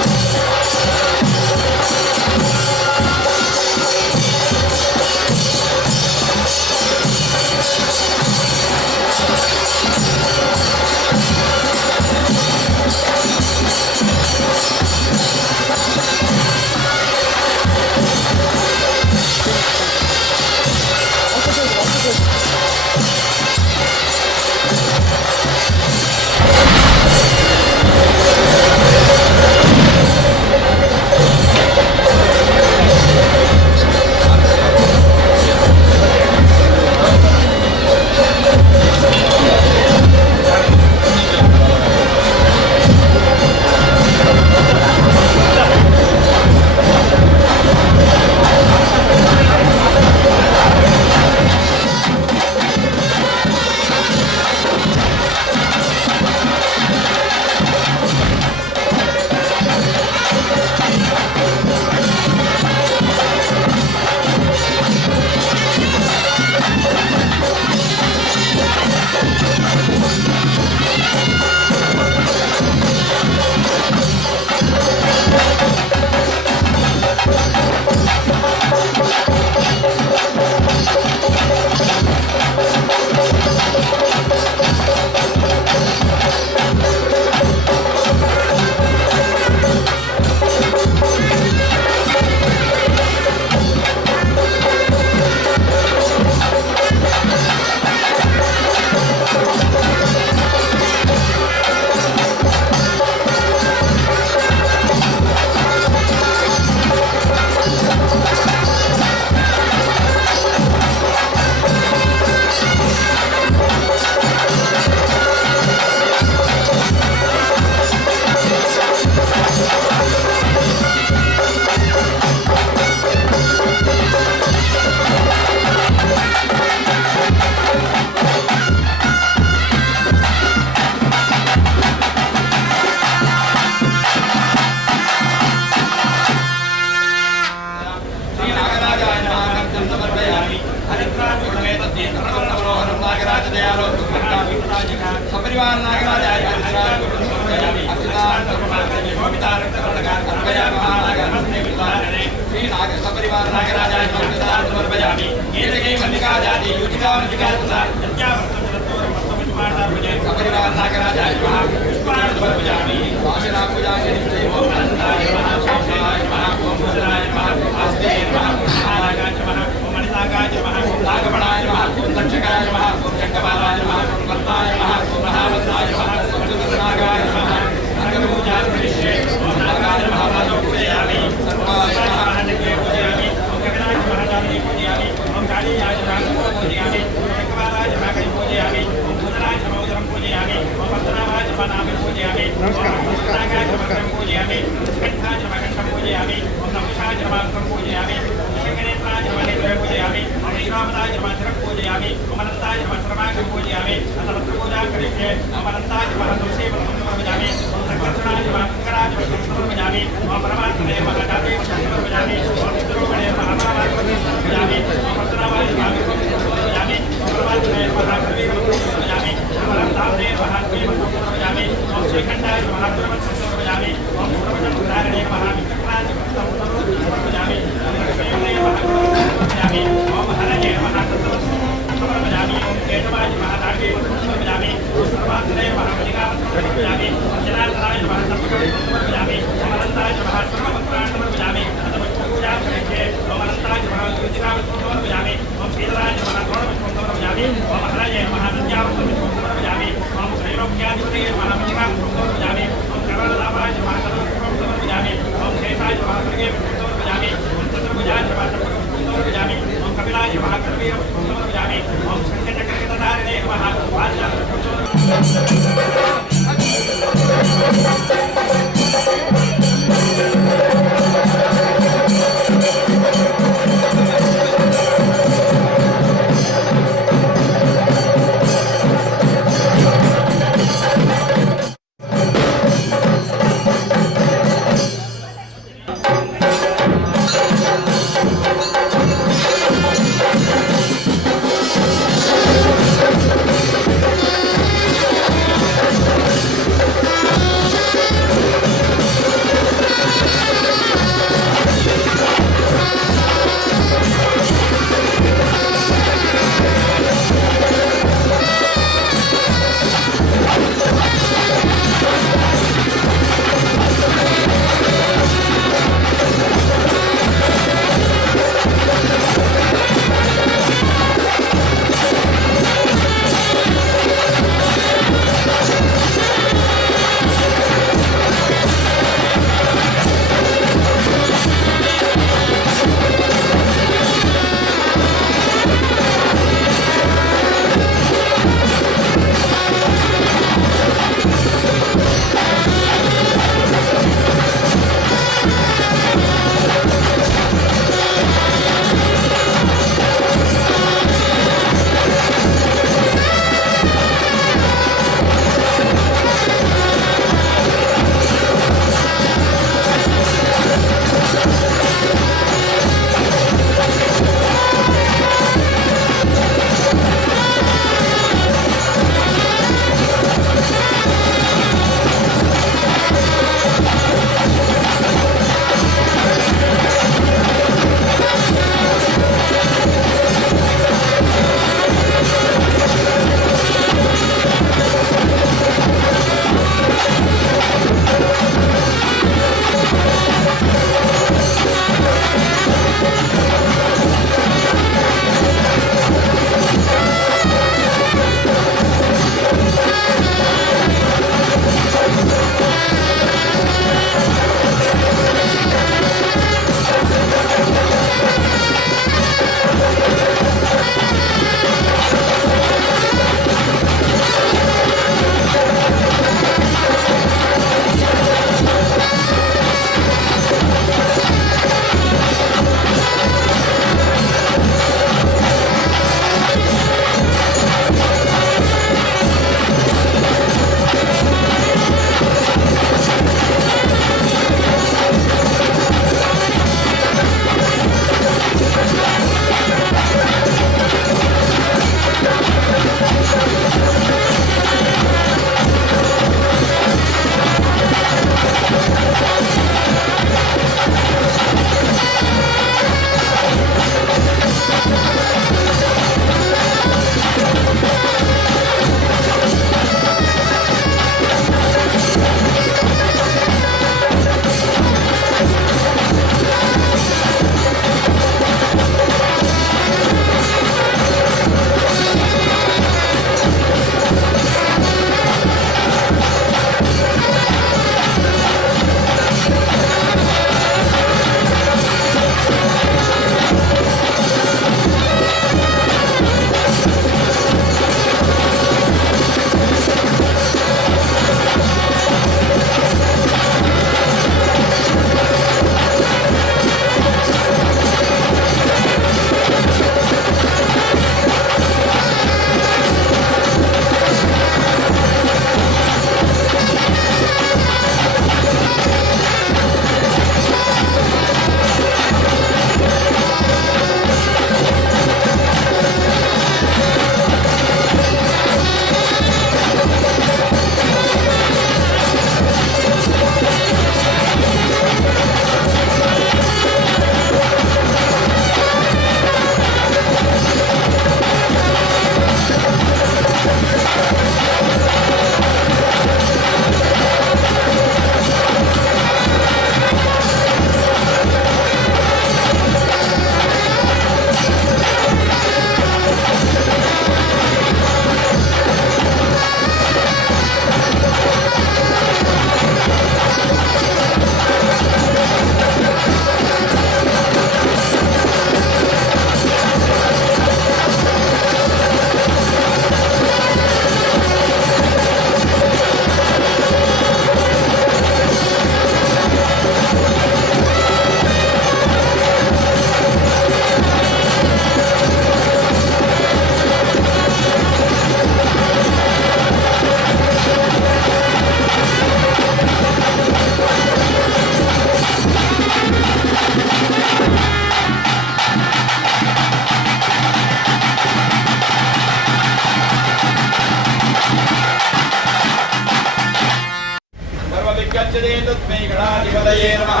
गच्छते तस्मै गणाधिपतये नमः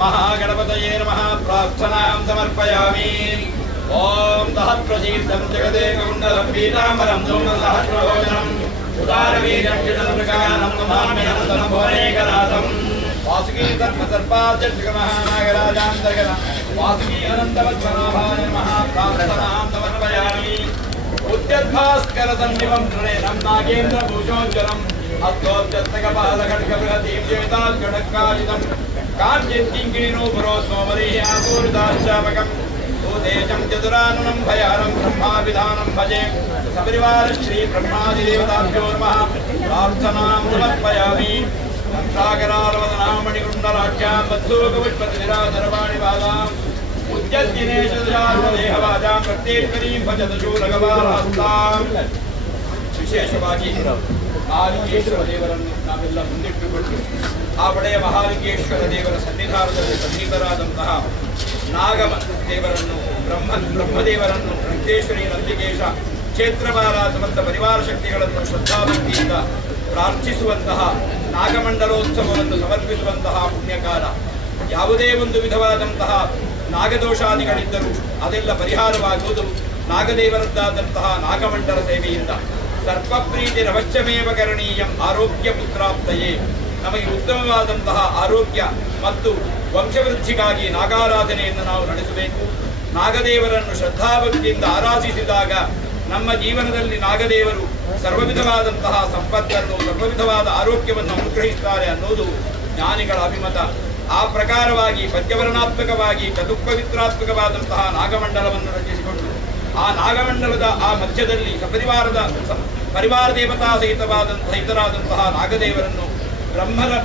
महागणपतये नमः प्रार्थनां समर्पयामि ॐ सहस्रशीर्षं जगदेककुण्डलं पीताम्बरं धूमसहस्रभोजनम् उदारवीर्यं चिदमृगानं नमाम्यहं भुवनेकनाथं वासुकी सर्पसर्पाचर्षकमहानागराजान्तर्गत वासुकी अनन्तवत्पनाभाय नमः प्रार्थनां समर्पयामि उद्यद्भास्करसन्निवं तृणेनं नागेन्द्रभूषोज्ज्वलम् हस्तोद्यस्तकपालखड्गबृहतीं श्वेताल्कणक्कालितं काञ्चित्किङ्किणीनूपुरो सोमरीः आपूर्दाश्चापकम् भूतेशं चतुराननं भयानं ब्रह्माभिधानं भजे सपरिवार श्री ब्रह्मादिदेवताभ्यो नमः प्रार्थनां समर्पयामि सागरालवदनामणिकुण्डलाख्यां मत्सूकपुष्पतिराधरवाणिपादाम् उद्यद्दिनेशदेहवाजां प्रत्येकरीं भजदशूलगवाहस्तां ವಿಶೇಷವಾಗಿ ಮಹಾಲಿಂಗೇಶ್ವರ ದೇವರನ್ನು ನಾವೆಲ್ಲ ಮುಂದಿಟ್ಟುಕೊಂಡು ಆ ಒಡೆಯ ಮಹಾಲಿಂಗೇಶ್ವರ ದೇವರ ಸನ್ನಿಧಾನದಲ್ಲಿ ಸನ್ನಿಹಿತರಾದಂತಹ ನಾಗಮ ದೇವರನ್ನು ಬ್ರಹ್ಮದೇವರನ್ನು ರಂಗೇಶ್ವರಿ ನಂದಿಕೇಶ ಕ್ಷೇತ್ರಪಾಲ ಸಮಸ್ತ ಪರಿವಾರ ಶಕ್ತಿಗಳನ್ನು ಶ್ರದ್ಧಾಭಕ್ತಿಯಿಂದ ಪ್ರಾರ್ಥಿಸುವಂತಹ ನಾಗಮಂಡಲೋತ್ಸವವನ್ನು ಸಮರ್ಪಿಸುವಂತಹ ಪುಣ್ಯಕಾಲ. ಯಾವುದೇ ಒಂದು ವಿಧವಾದಂತಹ ನಾಗದೋಷಾದಿಗಳಿದ್ದರೂ ಅದೆಲ್ಲ ಪರಿಹಾರವಾಗುವುದು ನಾಗದೇವರದ್ದಾದಂತಹ ನಾಗಮಂಡಲ ಸೇವೆಯಿಂದ. ಸರ್ಪಪ್ರೀತಿ ರವಶ್ಯಮೇವ ಕರಣೀಯಂ ಆರೋಗ್ಯ ಪುತ್ರಾಪ್ತಯೇ. ನಮಗೆ ಉತ್ತಮವಾದಂತಹ ಆರೋಗ್ಯ ಮತ್ತು ವಂಶವೃದ್ಧಿಗಾಗಿ ನಾಗಾರಾಧನೆಯನ್ನು ನಾವು ನಡೆಸಬೇಕು. ನಾಗದೇವರನ್ನು ಶ್ರದ್ಧಾಭಕ್ತಿಯಿಂದ ಆರಾಧಿಸಿದಾಗ ನಮ್ಮ ಜೀವನದಲ್ಲಿ ನಾಗದೇವರು ಸರ್ವವಿಧವಾದಂತಹ ಸಂಪತ್ತನ್ನು ಸರ್ವವಿಧವಾದ ಆರೋಗ್ಯವನ್ನು ಅನುಗ್ರಹಿಸುತ್ತಾರೆ ಅನ್ನೋದು ಜ್ಞಾನಿಗಳ ಅಭಿಮತ. ಆ ಪ್ರಕಾರವಾಗಿ ಪಂಚವರ್ಣಾತ್ಮಕವಾಗಿ ಚತುರ್ಪವಿತ್ರಾತ್ಮಕವಾದಂತಹ ನಾಗಮಂಡಲವನ್ನು ರಚಿಸಿಕೊಂಡು ಆ ನಾಗಮಂಡಲದ ಆ ಮಧ್ಯದಲ್ಲಿ ಪರಿವಾರ ದೇವತಾ ಸಹಿತರಾದಂತಹ ನಾಗದೇವರನ್ನು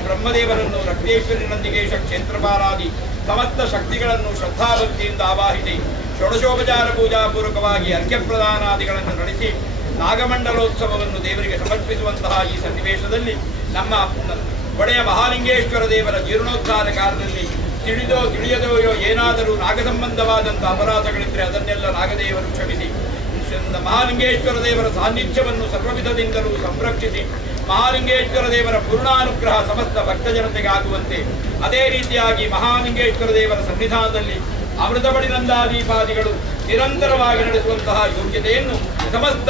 ಬ್ರಹ್ಮದೇವರನ್ನು ರಂಗೇಶ್ವರಿ ನಂದಿಕೇಶ ಕ್ಷೇತ್ರಪಾಲಾದಿ ಸಮಸ್ತ ಶಕ್ತಿಗಳನ್ನು ಶ್ರದ್ಧಾಭಕ್ತಿಯಿಂದ ಆವಾಹಿಸಿ ಷೋಡಶೋಪಚಾರ ಪೂಜಾಪೂರ್ವಕವಾಗಿ ಅರ್ಘ್ಯಪ್ರದಾನಾದಿಗಳನ್ನು ನಡೆಸಿ ನಾಗಮಂಡಲೋತ್ಸವವನ್ನು ದೇವರಿಗೆ ಸಮರ್ಪಿಸುವಂತಹ ಈ ಸನ್ನಿವೇಶದಲ್ಲಿ ನಮ್ಮ ಒಡೆಯ ಮಹಾಲಿಂಗೇಶ್ವರ ದೇವರ ಜೀರ್ಣೋದ್ಧಾರ ಕಾಲದಲ್ಲಿ ತಿಳಿದೋ ತಿಳಿಯದೋ ಏನಾದರೂ ನಾಗ ಸಂಬಂಧವಾದಂಥ ಅಪರಾಧಗಳಿದ್ದರೆ ಅದನ್ನೆಲ್ಲ ನಾಗದೇವರು ಕ್ಷಮಿಸಿ ಮಹಾಲಿಂಗೇಶ್ವರ ದೇವರ ಸಾನ್ನಿಧ್ಯವನ್ನು ಸರ್ವವಿಧದಿಂದಲೂ ಸಂರಕ್ಷಿಸಿ ಮಹಾಲಿಂಗೇಶ್ವರ ದೇವರ ಪೂರ್ಣಾನುಗ್ರಹ ಸಮಸ್ತ ಭಕ್ತಜನತೆಗೆ ಆಗುವಂತೆ ಅದೇ ರೀತಿಯಾಗಿ ಮಹಾಲಿಂಗೇಶ್ವರ ದೇವರ ಸನ್ನಿಧಾನದಲ್ಲಿ ಅಮೃತಬಡಿನಂದಾದೀಪಾದಿಗಳು ನಿರಂತರವಾಗಿ ನಡೆಸುವಂತಹ ಯೋಗ್ಯತೆಯನ್ನು ಸಮಸ್ತ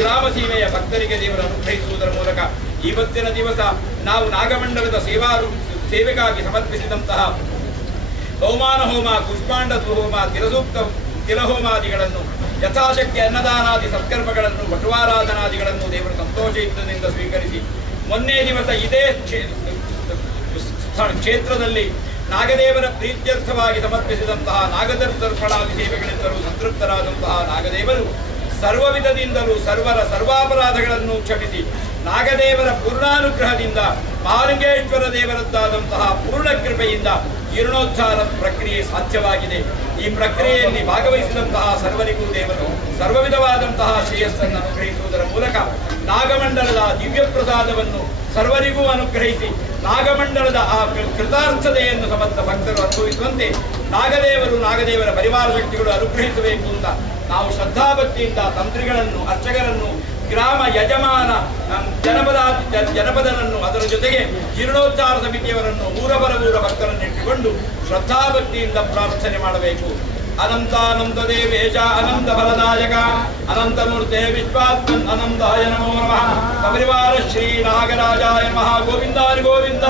ಗ್ರಾಮ ಸೀಮೆಯ ಭಕ್ತರಿಗೆ ದೇವರು ಅನುಗ್ರಹಿಸುವುದರ ಮೂಲಕ ಇವತ್ತಿನ ದಿವಸ ನಾವು ನಾಗಮಂಡಲದ ಸೇವೆಗಾಗಿ ಸಮರ್ಪಿಸಿದಂತಹ ಬಹುಮಾನ ಹೋಮ ಪುಷ್ಪಾಂಡ ಹೋಮ ತಿಲಹೋಮಾದಿಗಳನ್ನು ಯಥಾಶಕ್ತಿ ಅನ್ನದಾನಾದಿ ಸತ್ಕರ್ಮಗಳನ್ನು ವಟುವಾರಾಧನಾದಿಗಳನ್ನು ದೇವರ ಸಂತೋಷದಿಂದ ಸ್ವೀಕರಿಸಿ ಮೊನ್ನೆ ದಿವಸ ಇದೇ ಕ್ಷೇತ್ರದಲ್ಲಿ ನಾಗದೇವರ ಪ್ರೀತ್ಯರ್ಥವಾಗಿ ಸಮರ್ಪಿಸಿದಂತಹ ನಾಗದರ್ಪಣಾದಿ ಸೇವೆಗಳಿಂದಲೂ ಸಂತೃಪ್ತರಾದಂತಹ ನಾಗದೇವರು ಸರ್ವವಿಧದಿಂದಲೂ ಸರ್ವಾಪರಾಧಗಳನ್ನು ಕ್ಷಮಿಸಿ ನಾಗದೇವರ ಪೂರ್ಣಾನುಗ್ರಹದಿಂದ ಮಹಾಲಿಂಗೇಶ್ವರ ದೇವರದ್ದಾದಂತಹ ಪೂರ್ಣ ಕೃಪೆಯಿಂದ ಜೀರ್ಣೋದ್ಧಾರ ಪ್ರಕ್ರಿಯೆ ಸಾಧ್ಯವಾಗಿದೆ. ಈ ಪ್ರಕ್ರಿಯೆಯಲ್ಲಿ ಭಾಗವಹಿಸಿದಂತಹ ಸರ್ವರಿಗೂ ದೇವರು ಸರ್ವವಿಧವಾದಂತಹ ಶ್ರೇಯಸ್ಸನ್ನು ಅನುಗ್ರಹಿಸುವುದರ ಮೂಲಕ ನಾಗಮಂಡಲದ ದಿವ್ಯ ಪ್ರಸಾದವನ್ನು ಸರ್ವರಿಗೂ ಅನುಗ್ರಹಿಸಿ ನಾಗಮಂಡಲದ ಆ ಕೃತಾರ್ಥತೆಯನ್ನು ಸಮಸ್ತ ಭಕ್ತರು ಅನುಭವಿಸುವಂತೆ ನಾಗದೇವರ ಪರಿವಾರ ಶಕ್ತಿಗಳು ಅನುಗ್ರಹಿಸಬೇಕು ಅಂತ ನಾವು ಶ್ರದ್ಧಾಭಕ್ತಿಯಿಂದ ತಂತ್ರಿಗಳನ್ನು ಅರ್ಚಕರನ್ನು ಗ್ರಾಮ ಯಜಮಾನ ಜನಪದರನ್ನು ಅದರ ಜೊತೆಗೆ ಜೀರ್ಣೋದ್ಧಾರ ಸಮಿತಿಯವರನ್ನು ಊರ ಭಕ್ತರನ್ನಿಟ್ಟುಕೊಂಡು ಶ್ರದ್ಧಾಭಕ್ತಿಯಿಂದ ಪ್ರಾರ್ಥನೆ ಮಾಡಬೇಕು. ಅನಂತಾನಂದ ದೇವೇಶ ಅನಂತ ಫಲದಾಯಕ ಅನಂತಮೂರ್ತೆ ವಿಶ್ವಾತ್ಮನ್ ಅನಂತಾಯ ನಮೋ ನಮಃ. ಸಪರಿವಾರ ಶ್ರೀ ನಾಗರಾಜಾಯ ನಮಃ. ಗೋವಿಂದಾರಿ ಗೋವಿಂದ.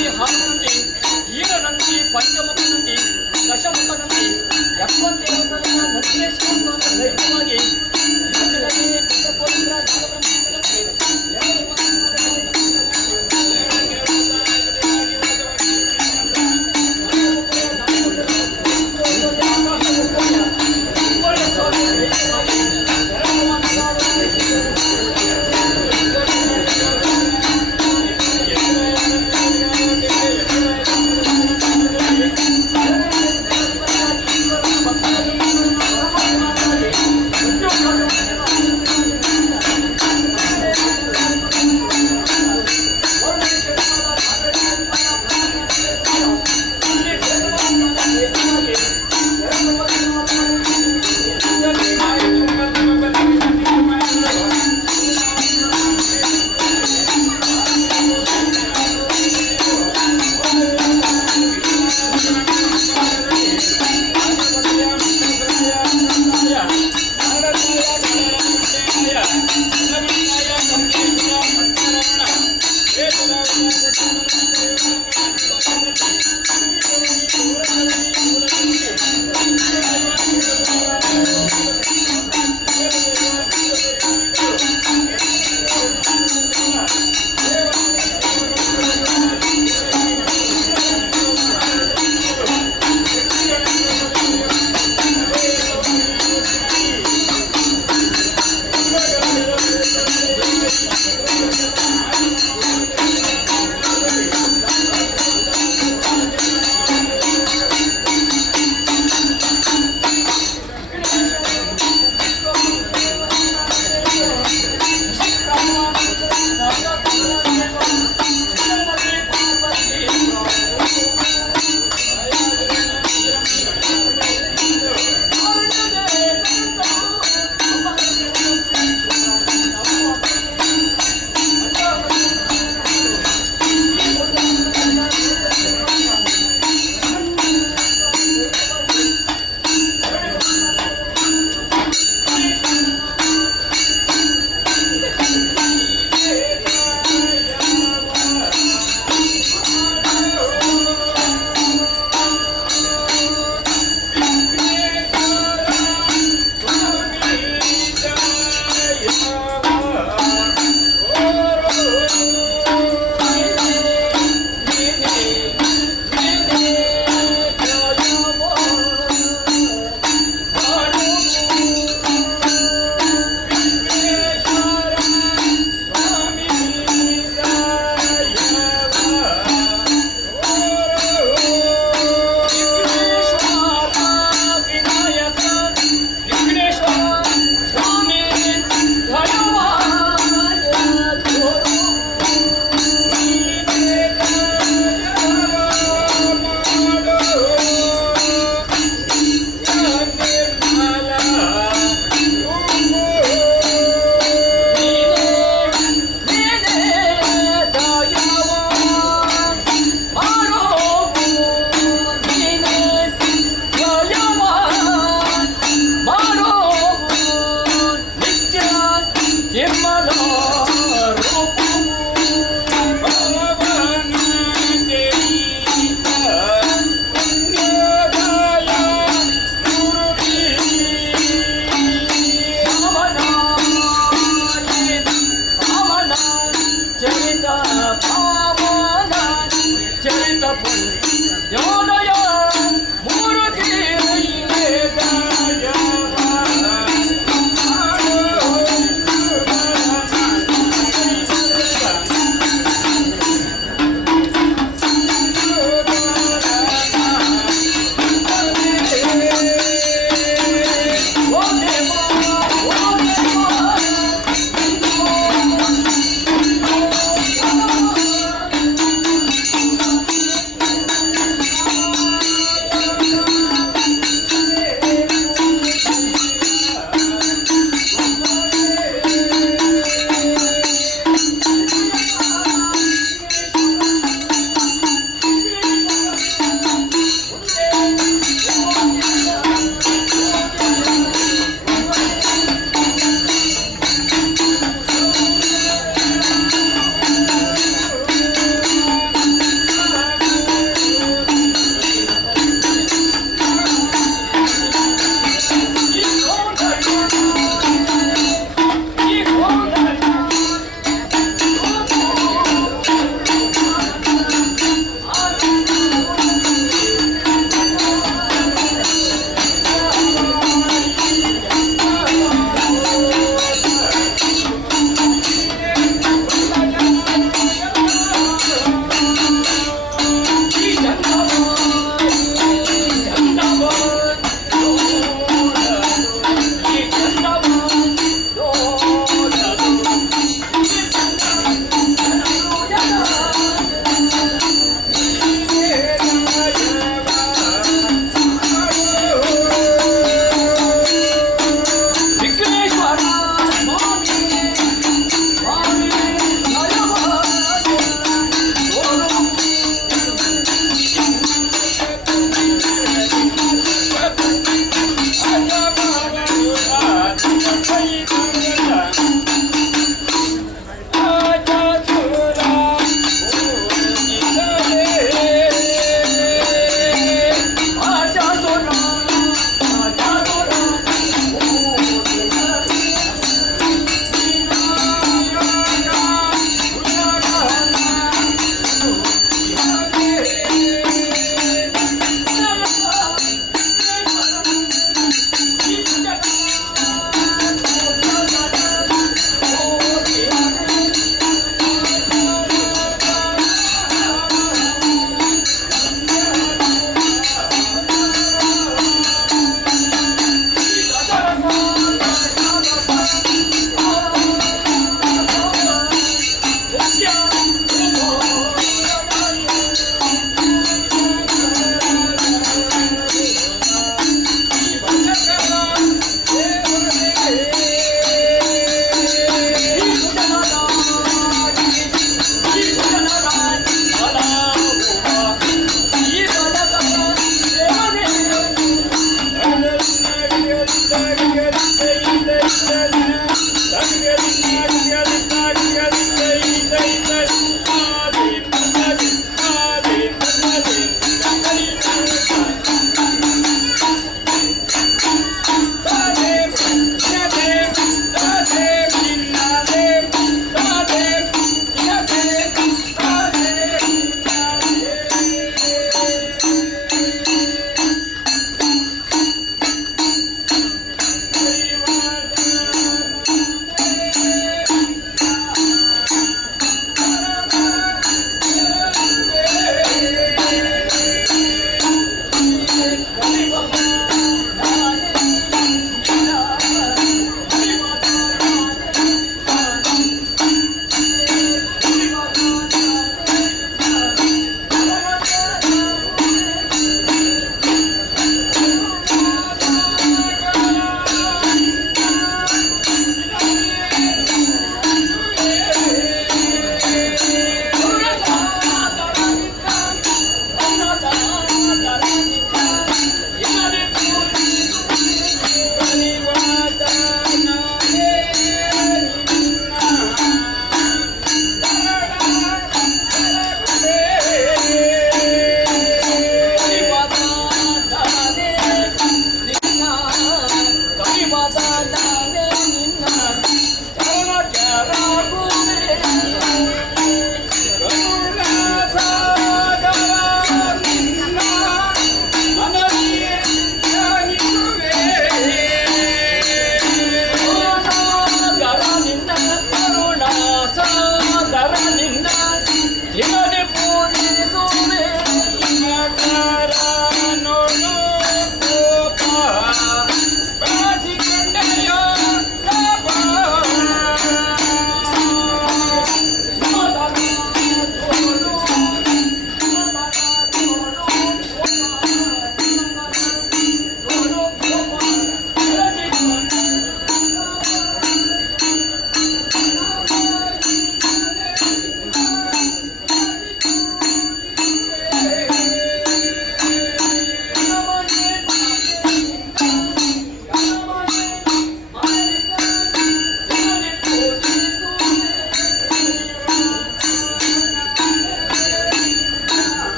ನಂದಿ ಹಾಲು ನಂದಿ ಈರ ನಂದಿ ಪಂಚಮುಖ ನಂದಿ ದಶಮುಖ ನಂದಿ 77 ತಲೆಯ ನಂದೀಶ್ವರ ಸ್ವಾಮಿ ದೈವವಾಗಿ ಇವತ್ತಿನಲ್ಲಿ ಚಿತ್ರಪೋತ್ರ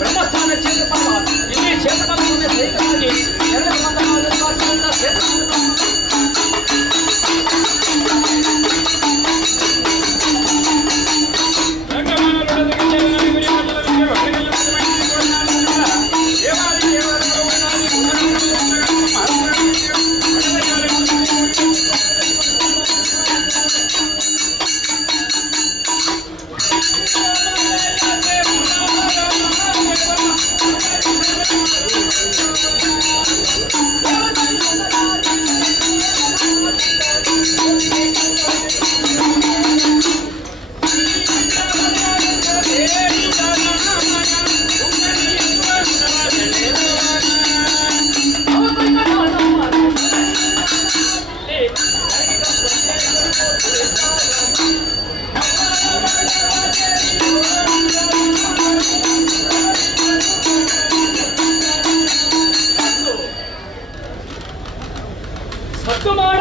ಬ್ರಹ್ಮಸ್ಥಾನ ಕ್ಷೇತ್ರಪಾಲ ಇಲ್ಲಿ ಕ್ಷೇತ್ರಪಾಲವನ್ನು ಸಹಿತವಾಗಿ 2 ವರ್ಷಗಳಿಂದ ಸತ್ತು ಮಾಡ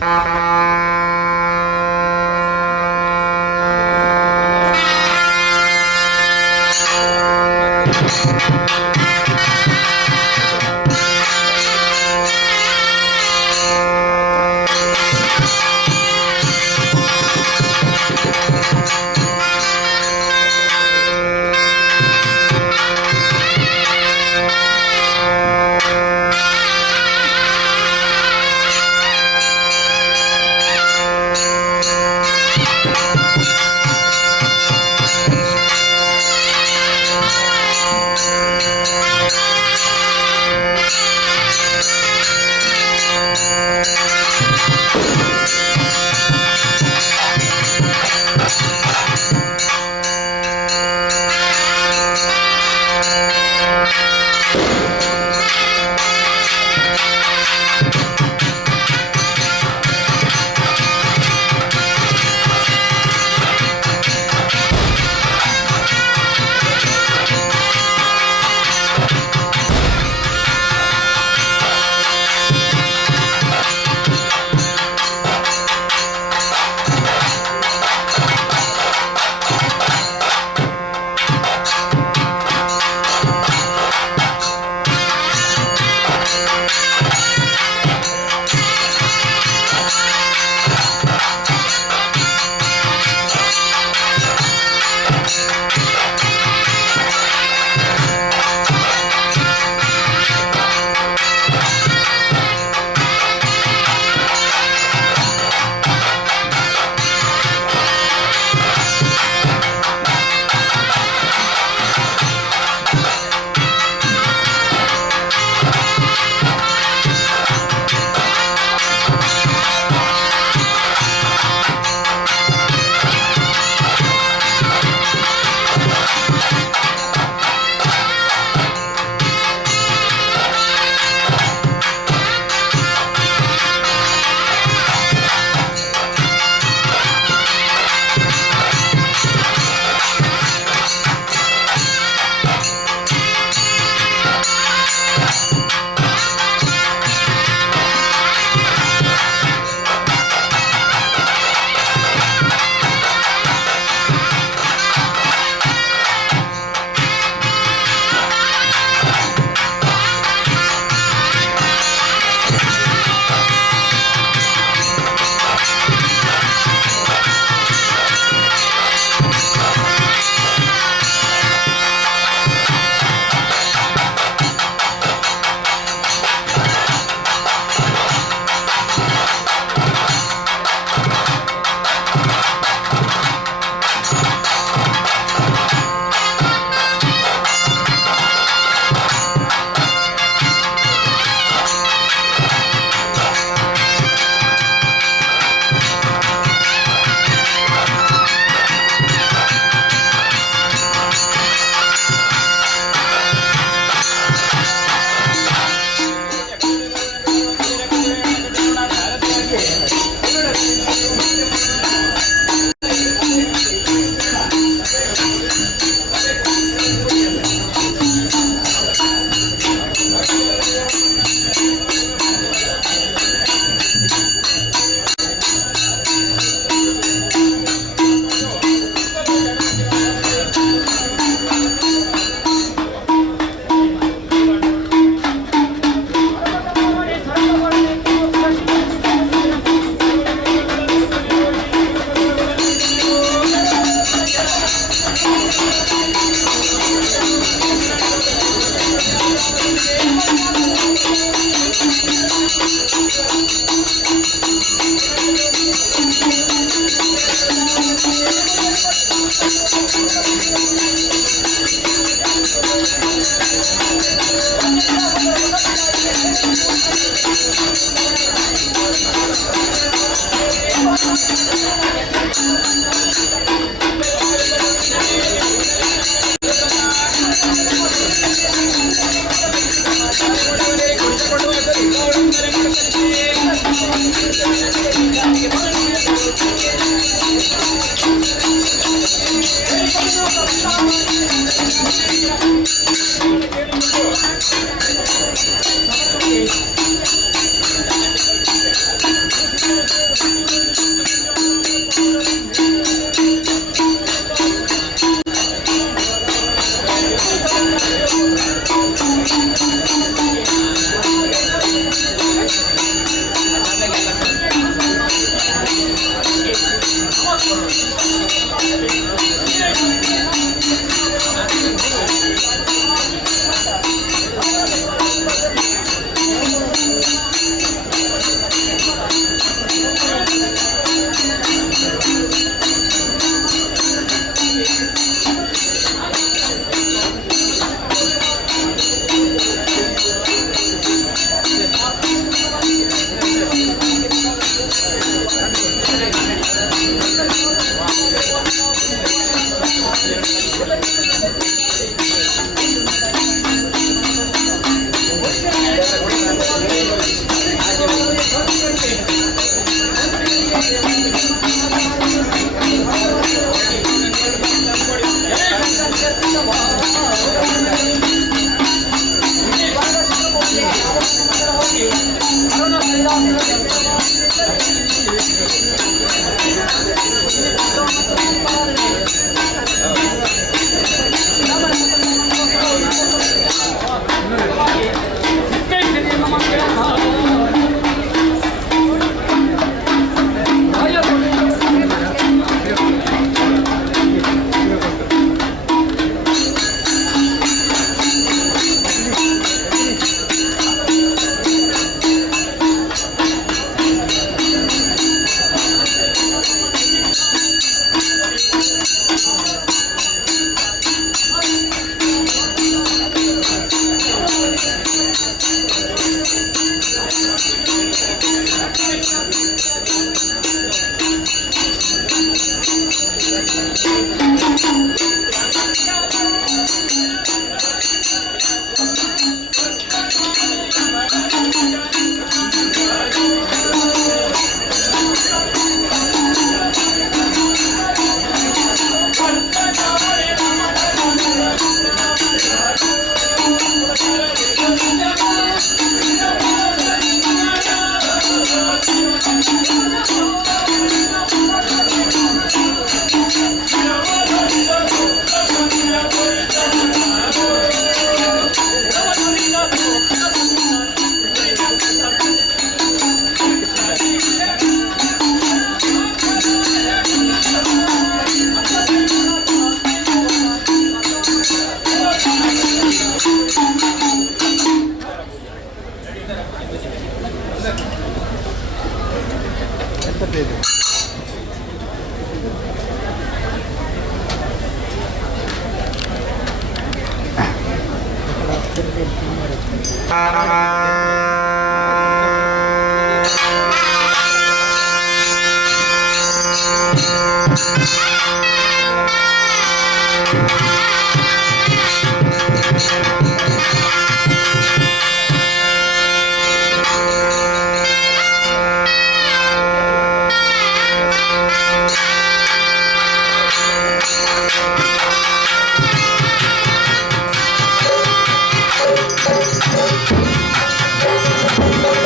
Thank you. Thank you.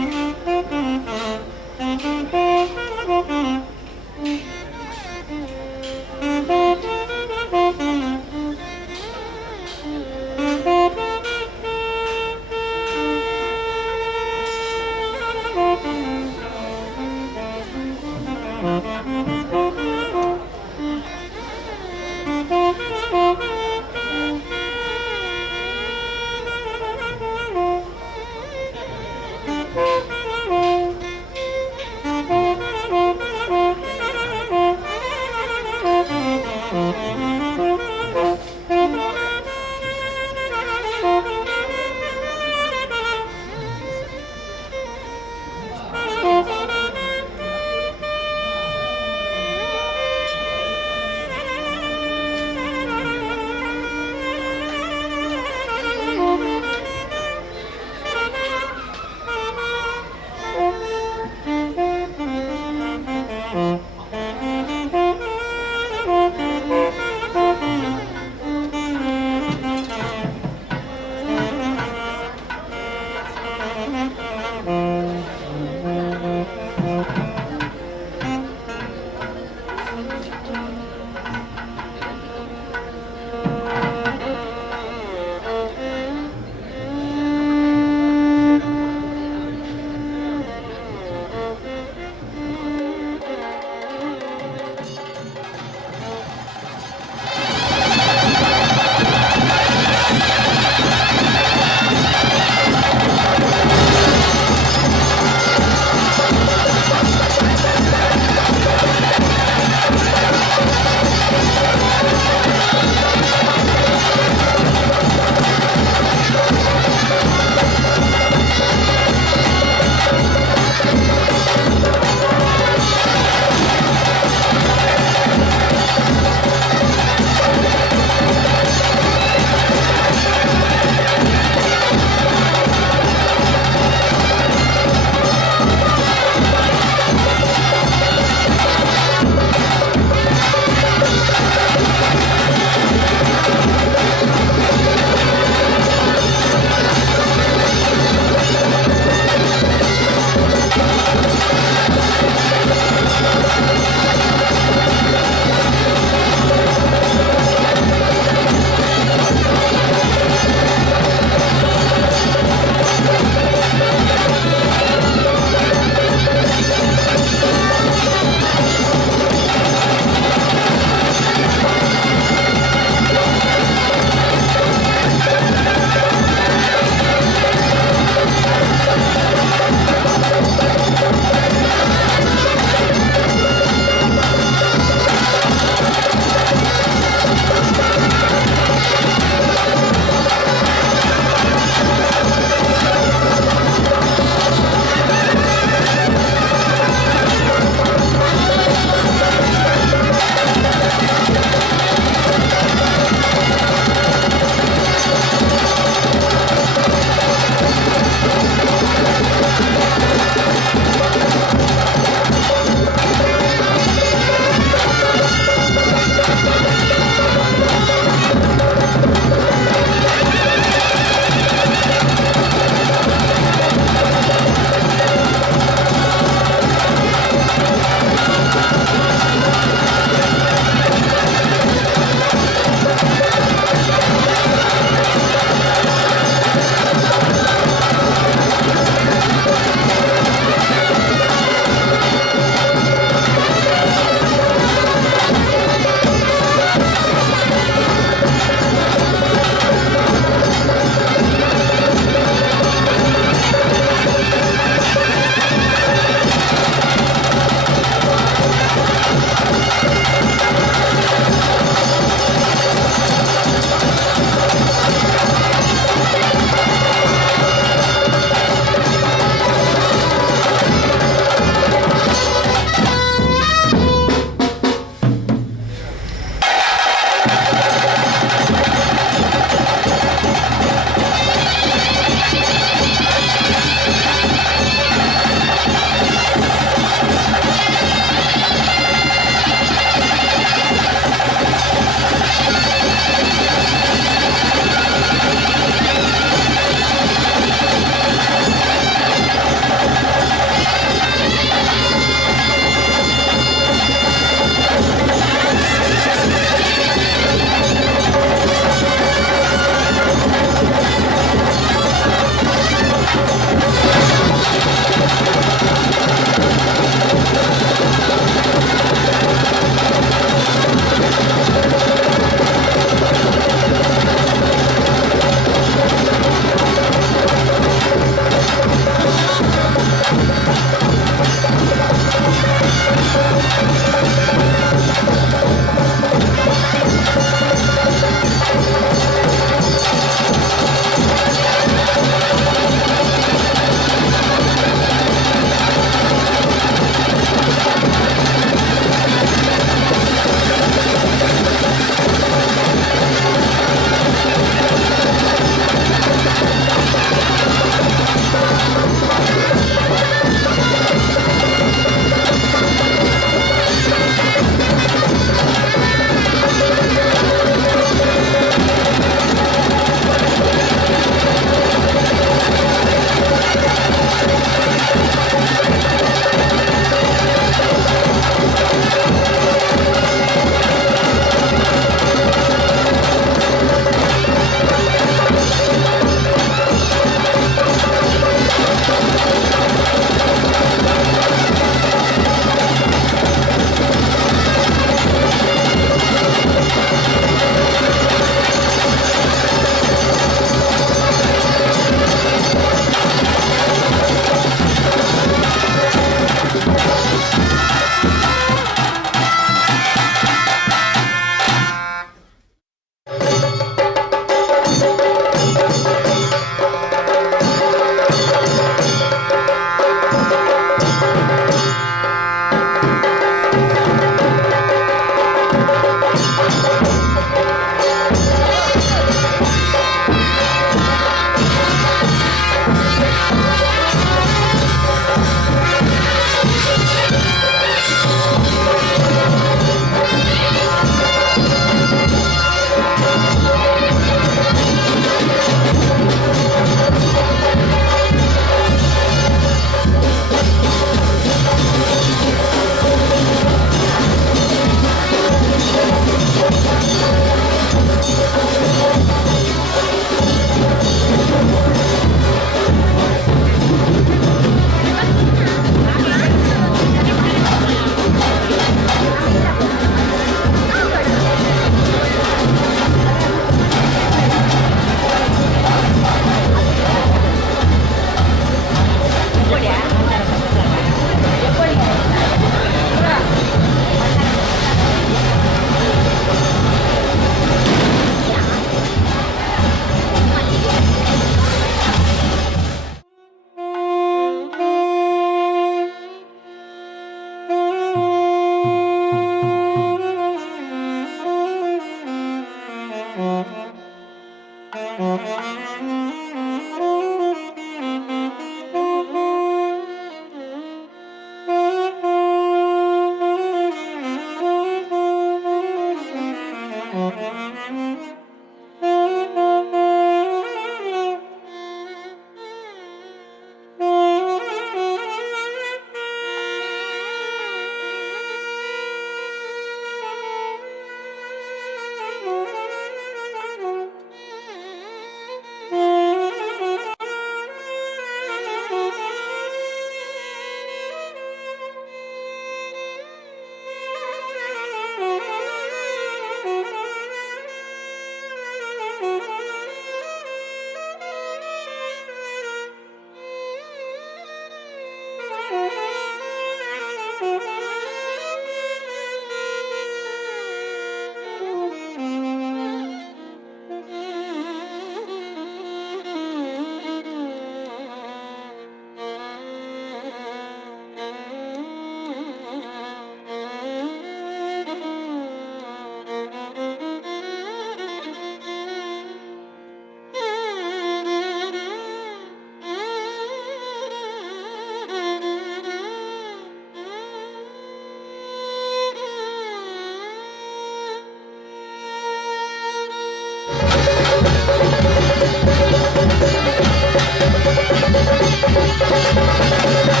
ಿ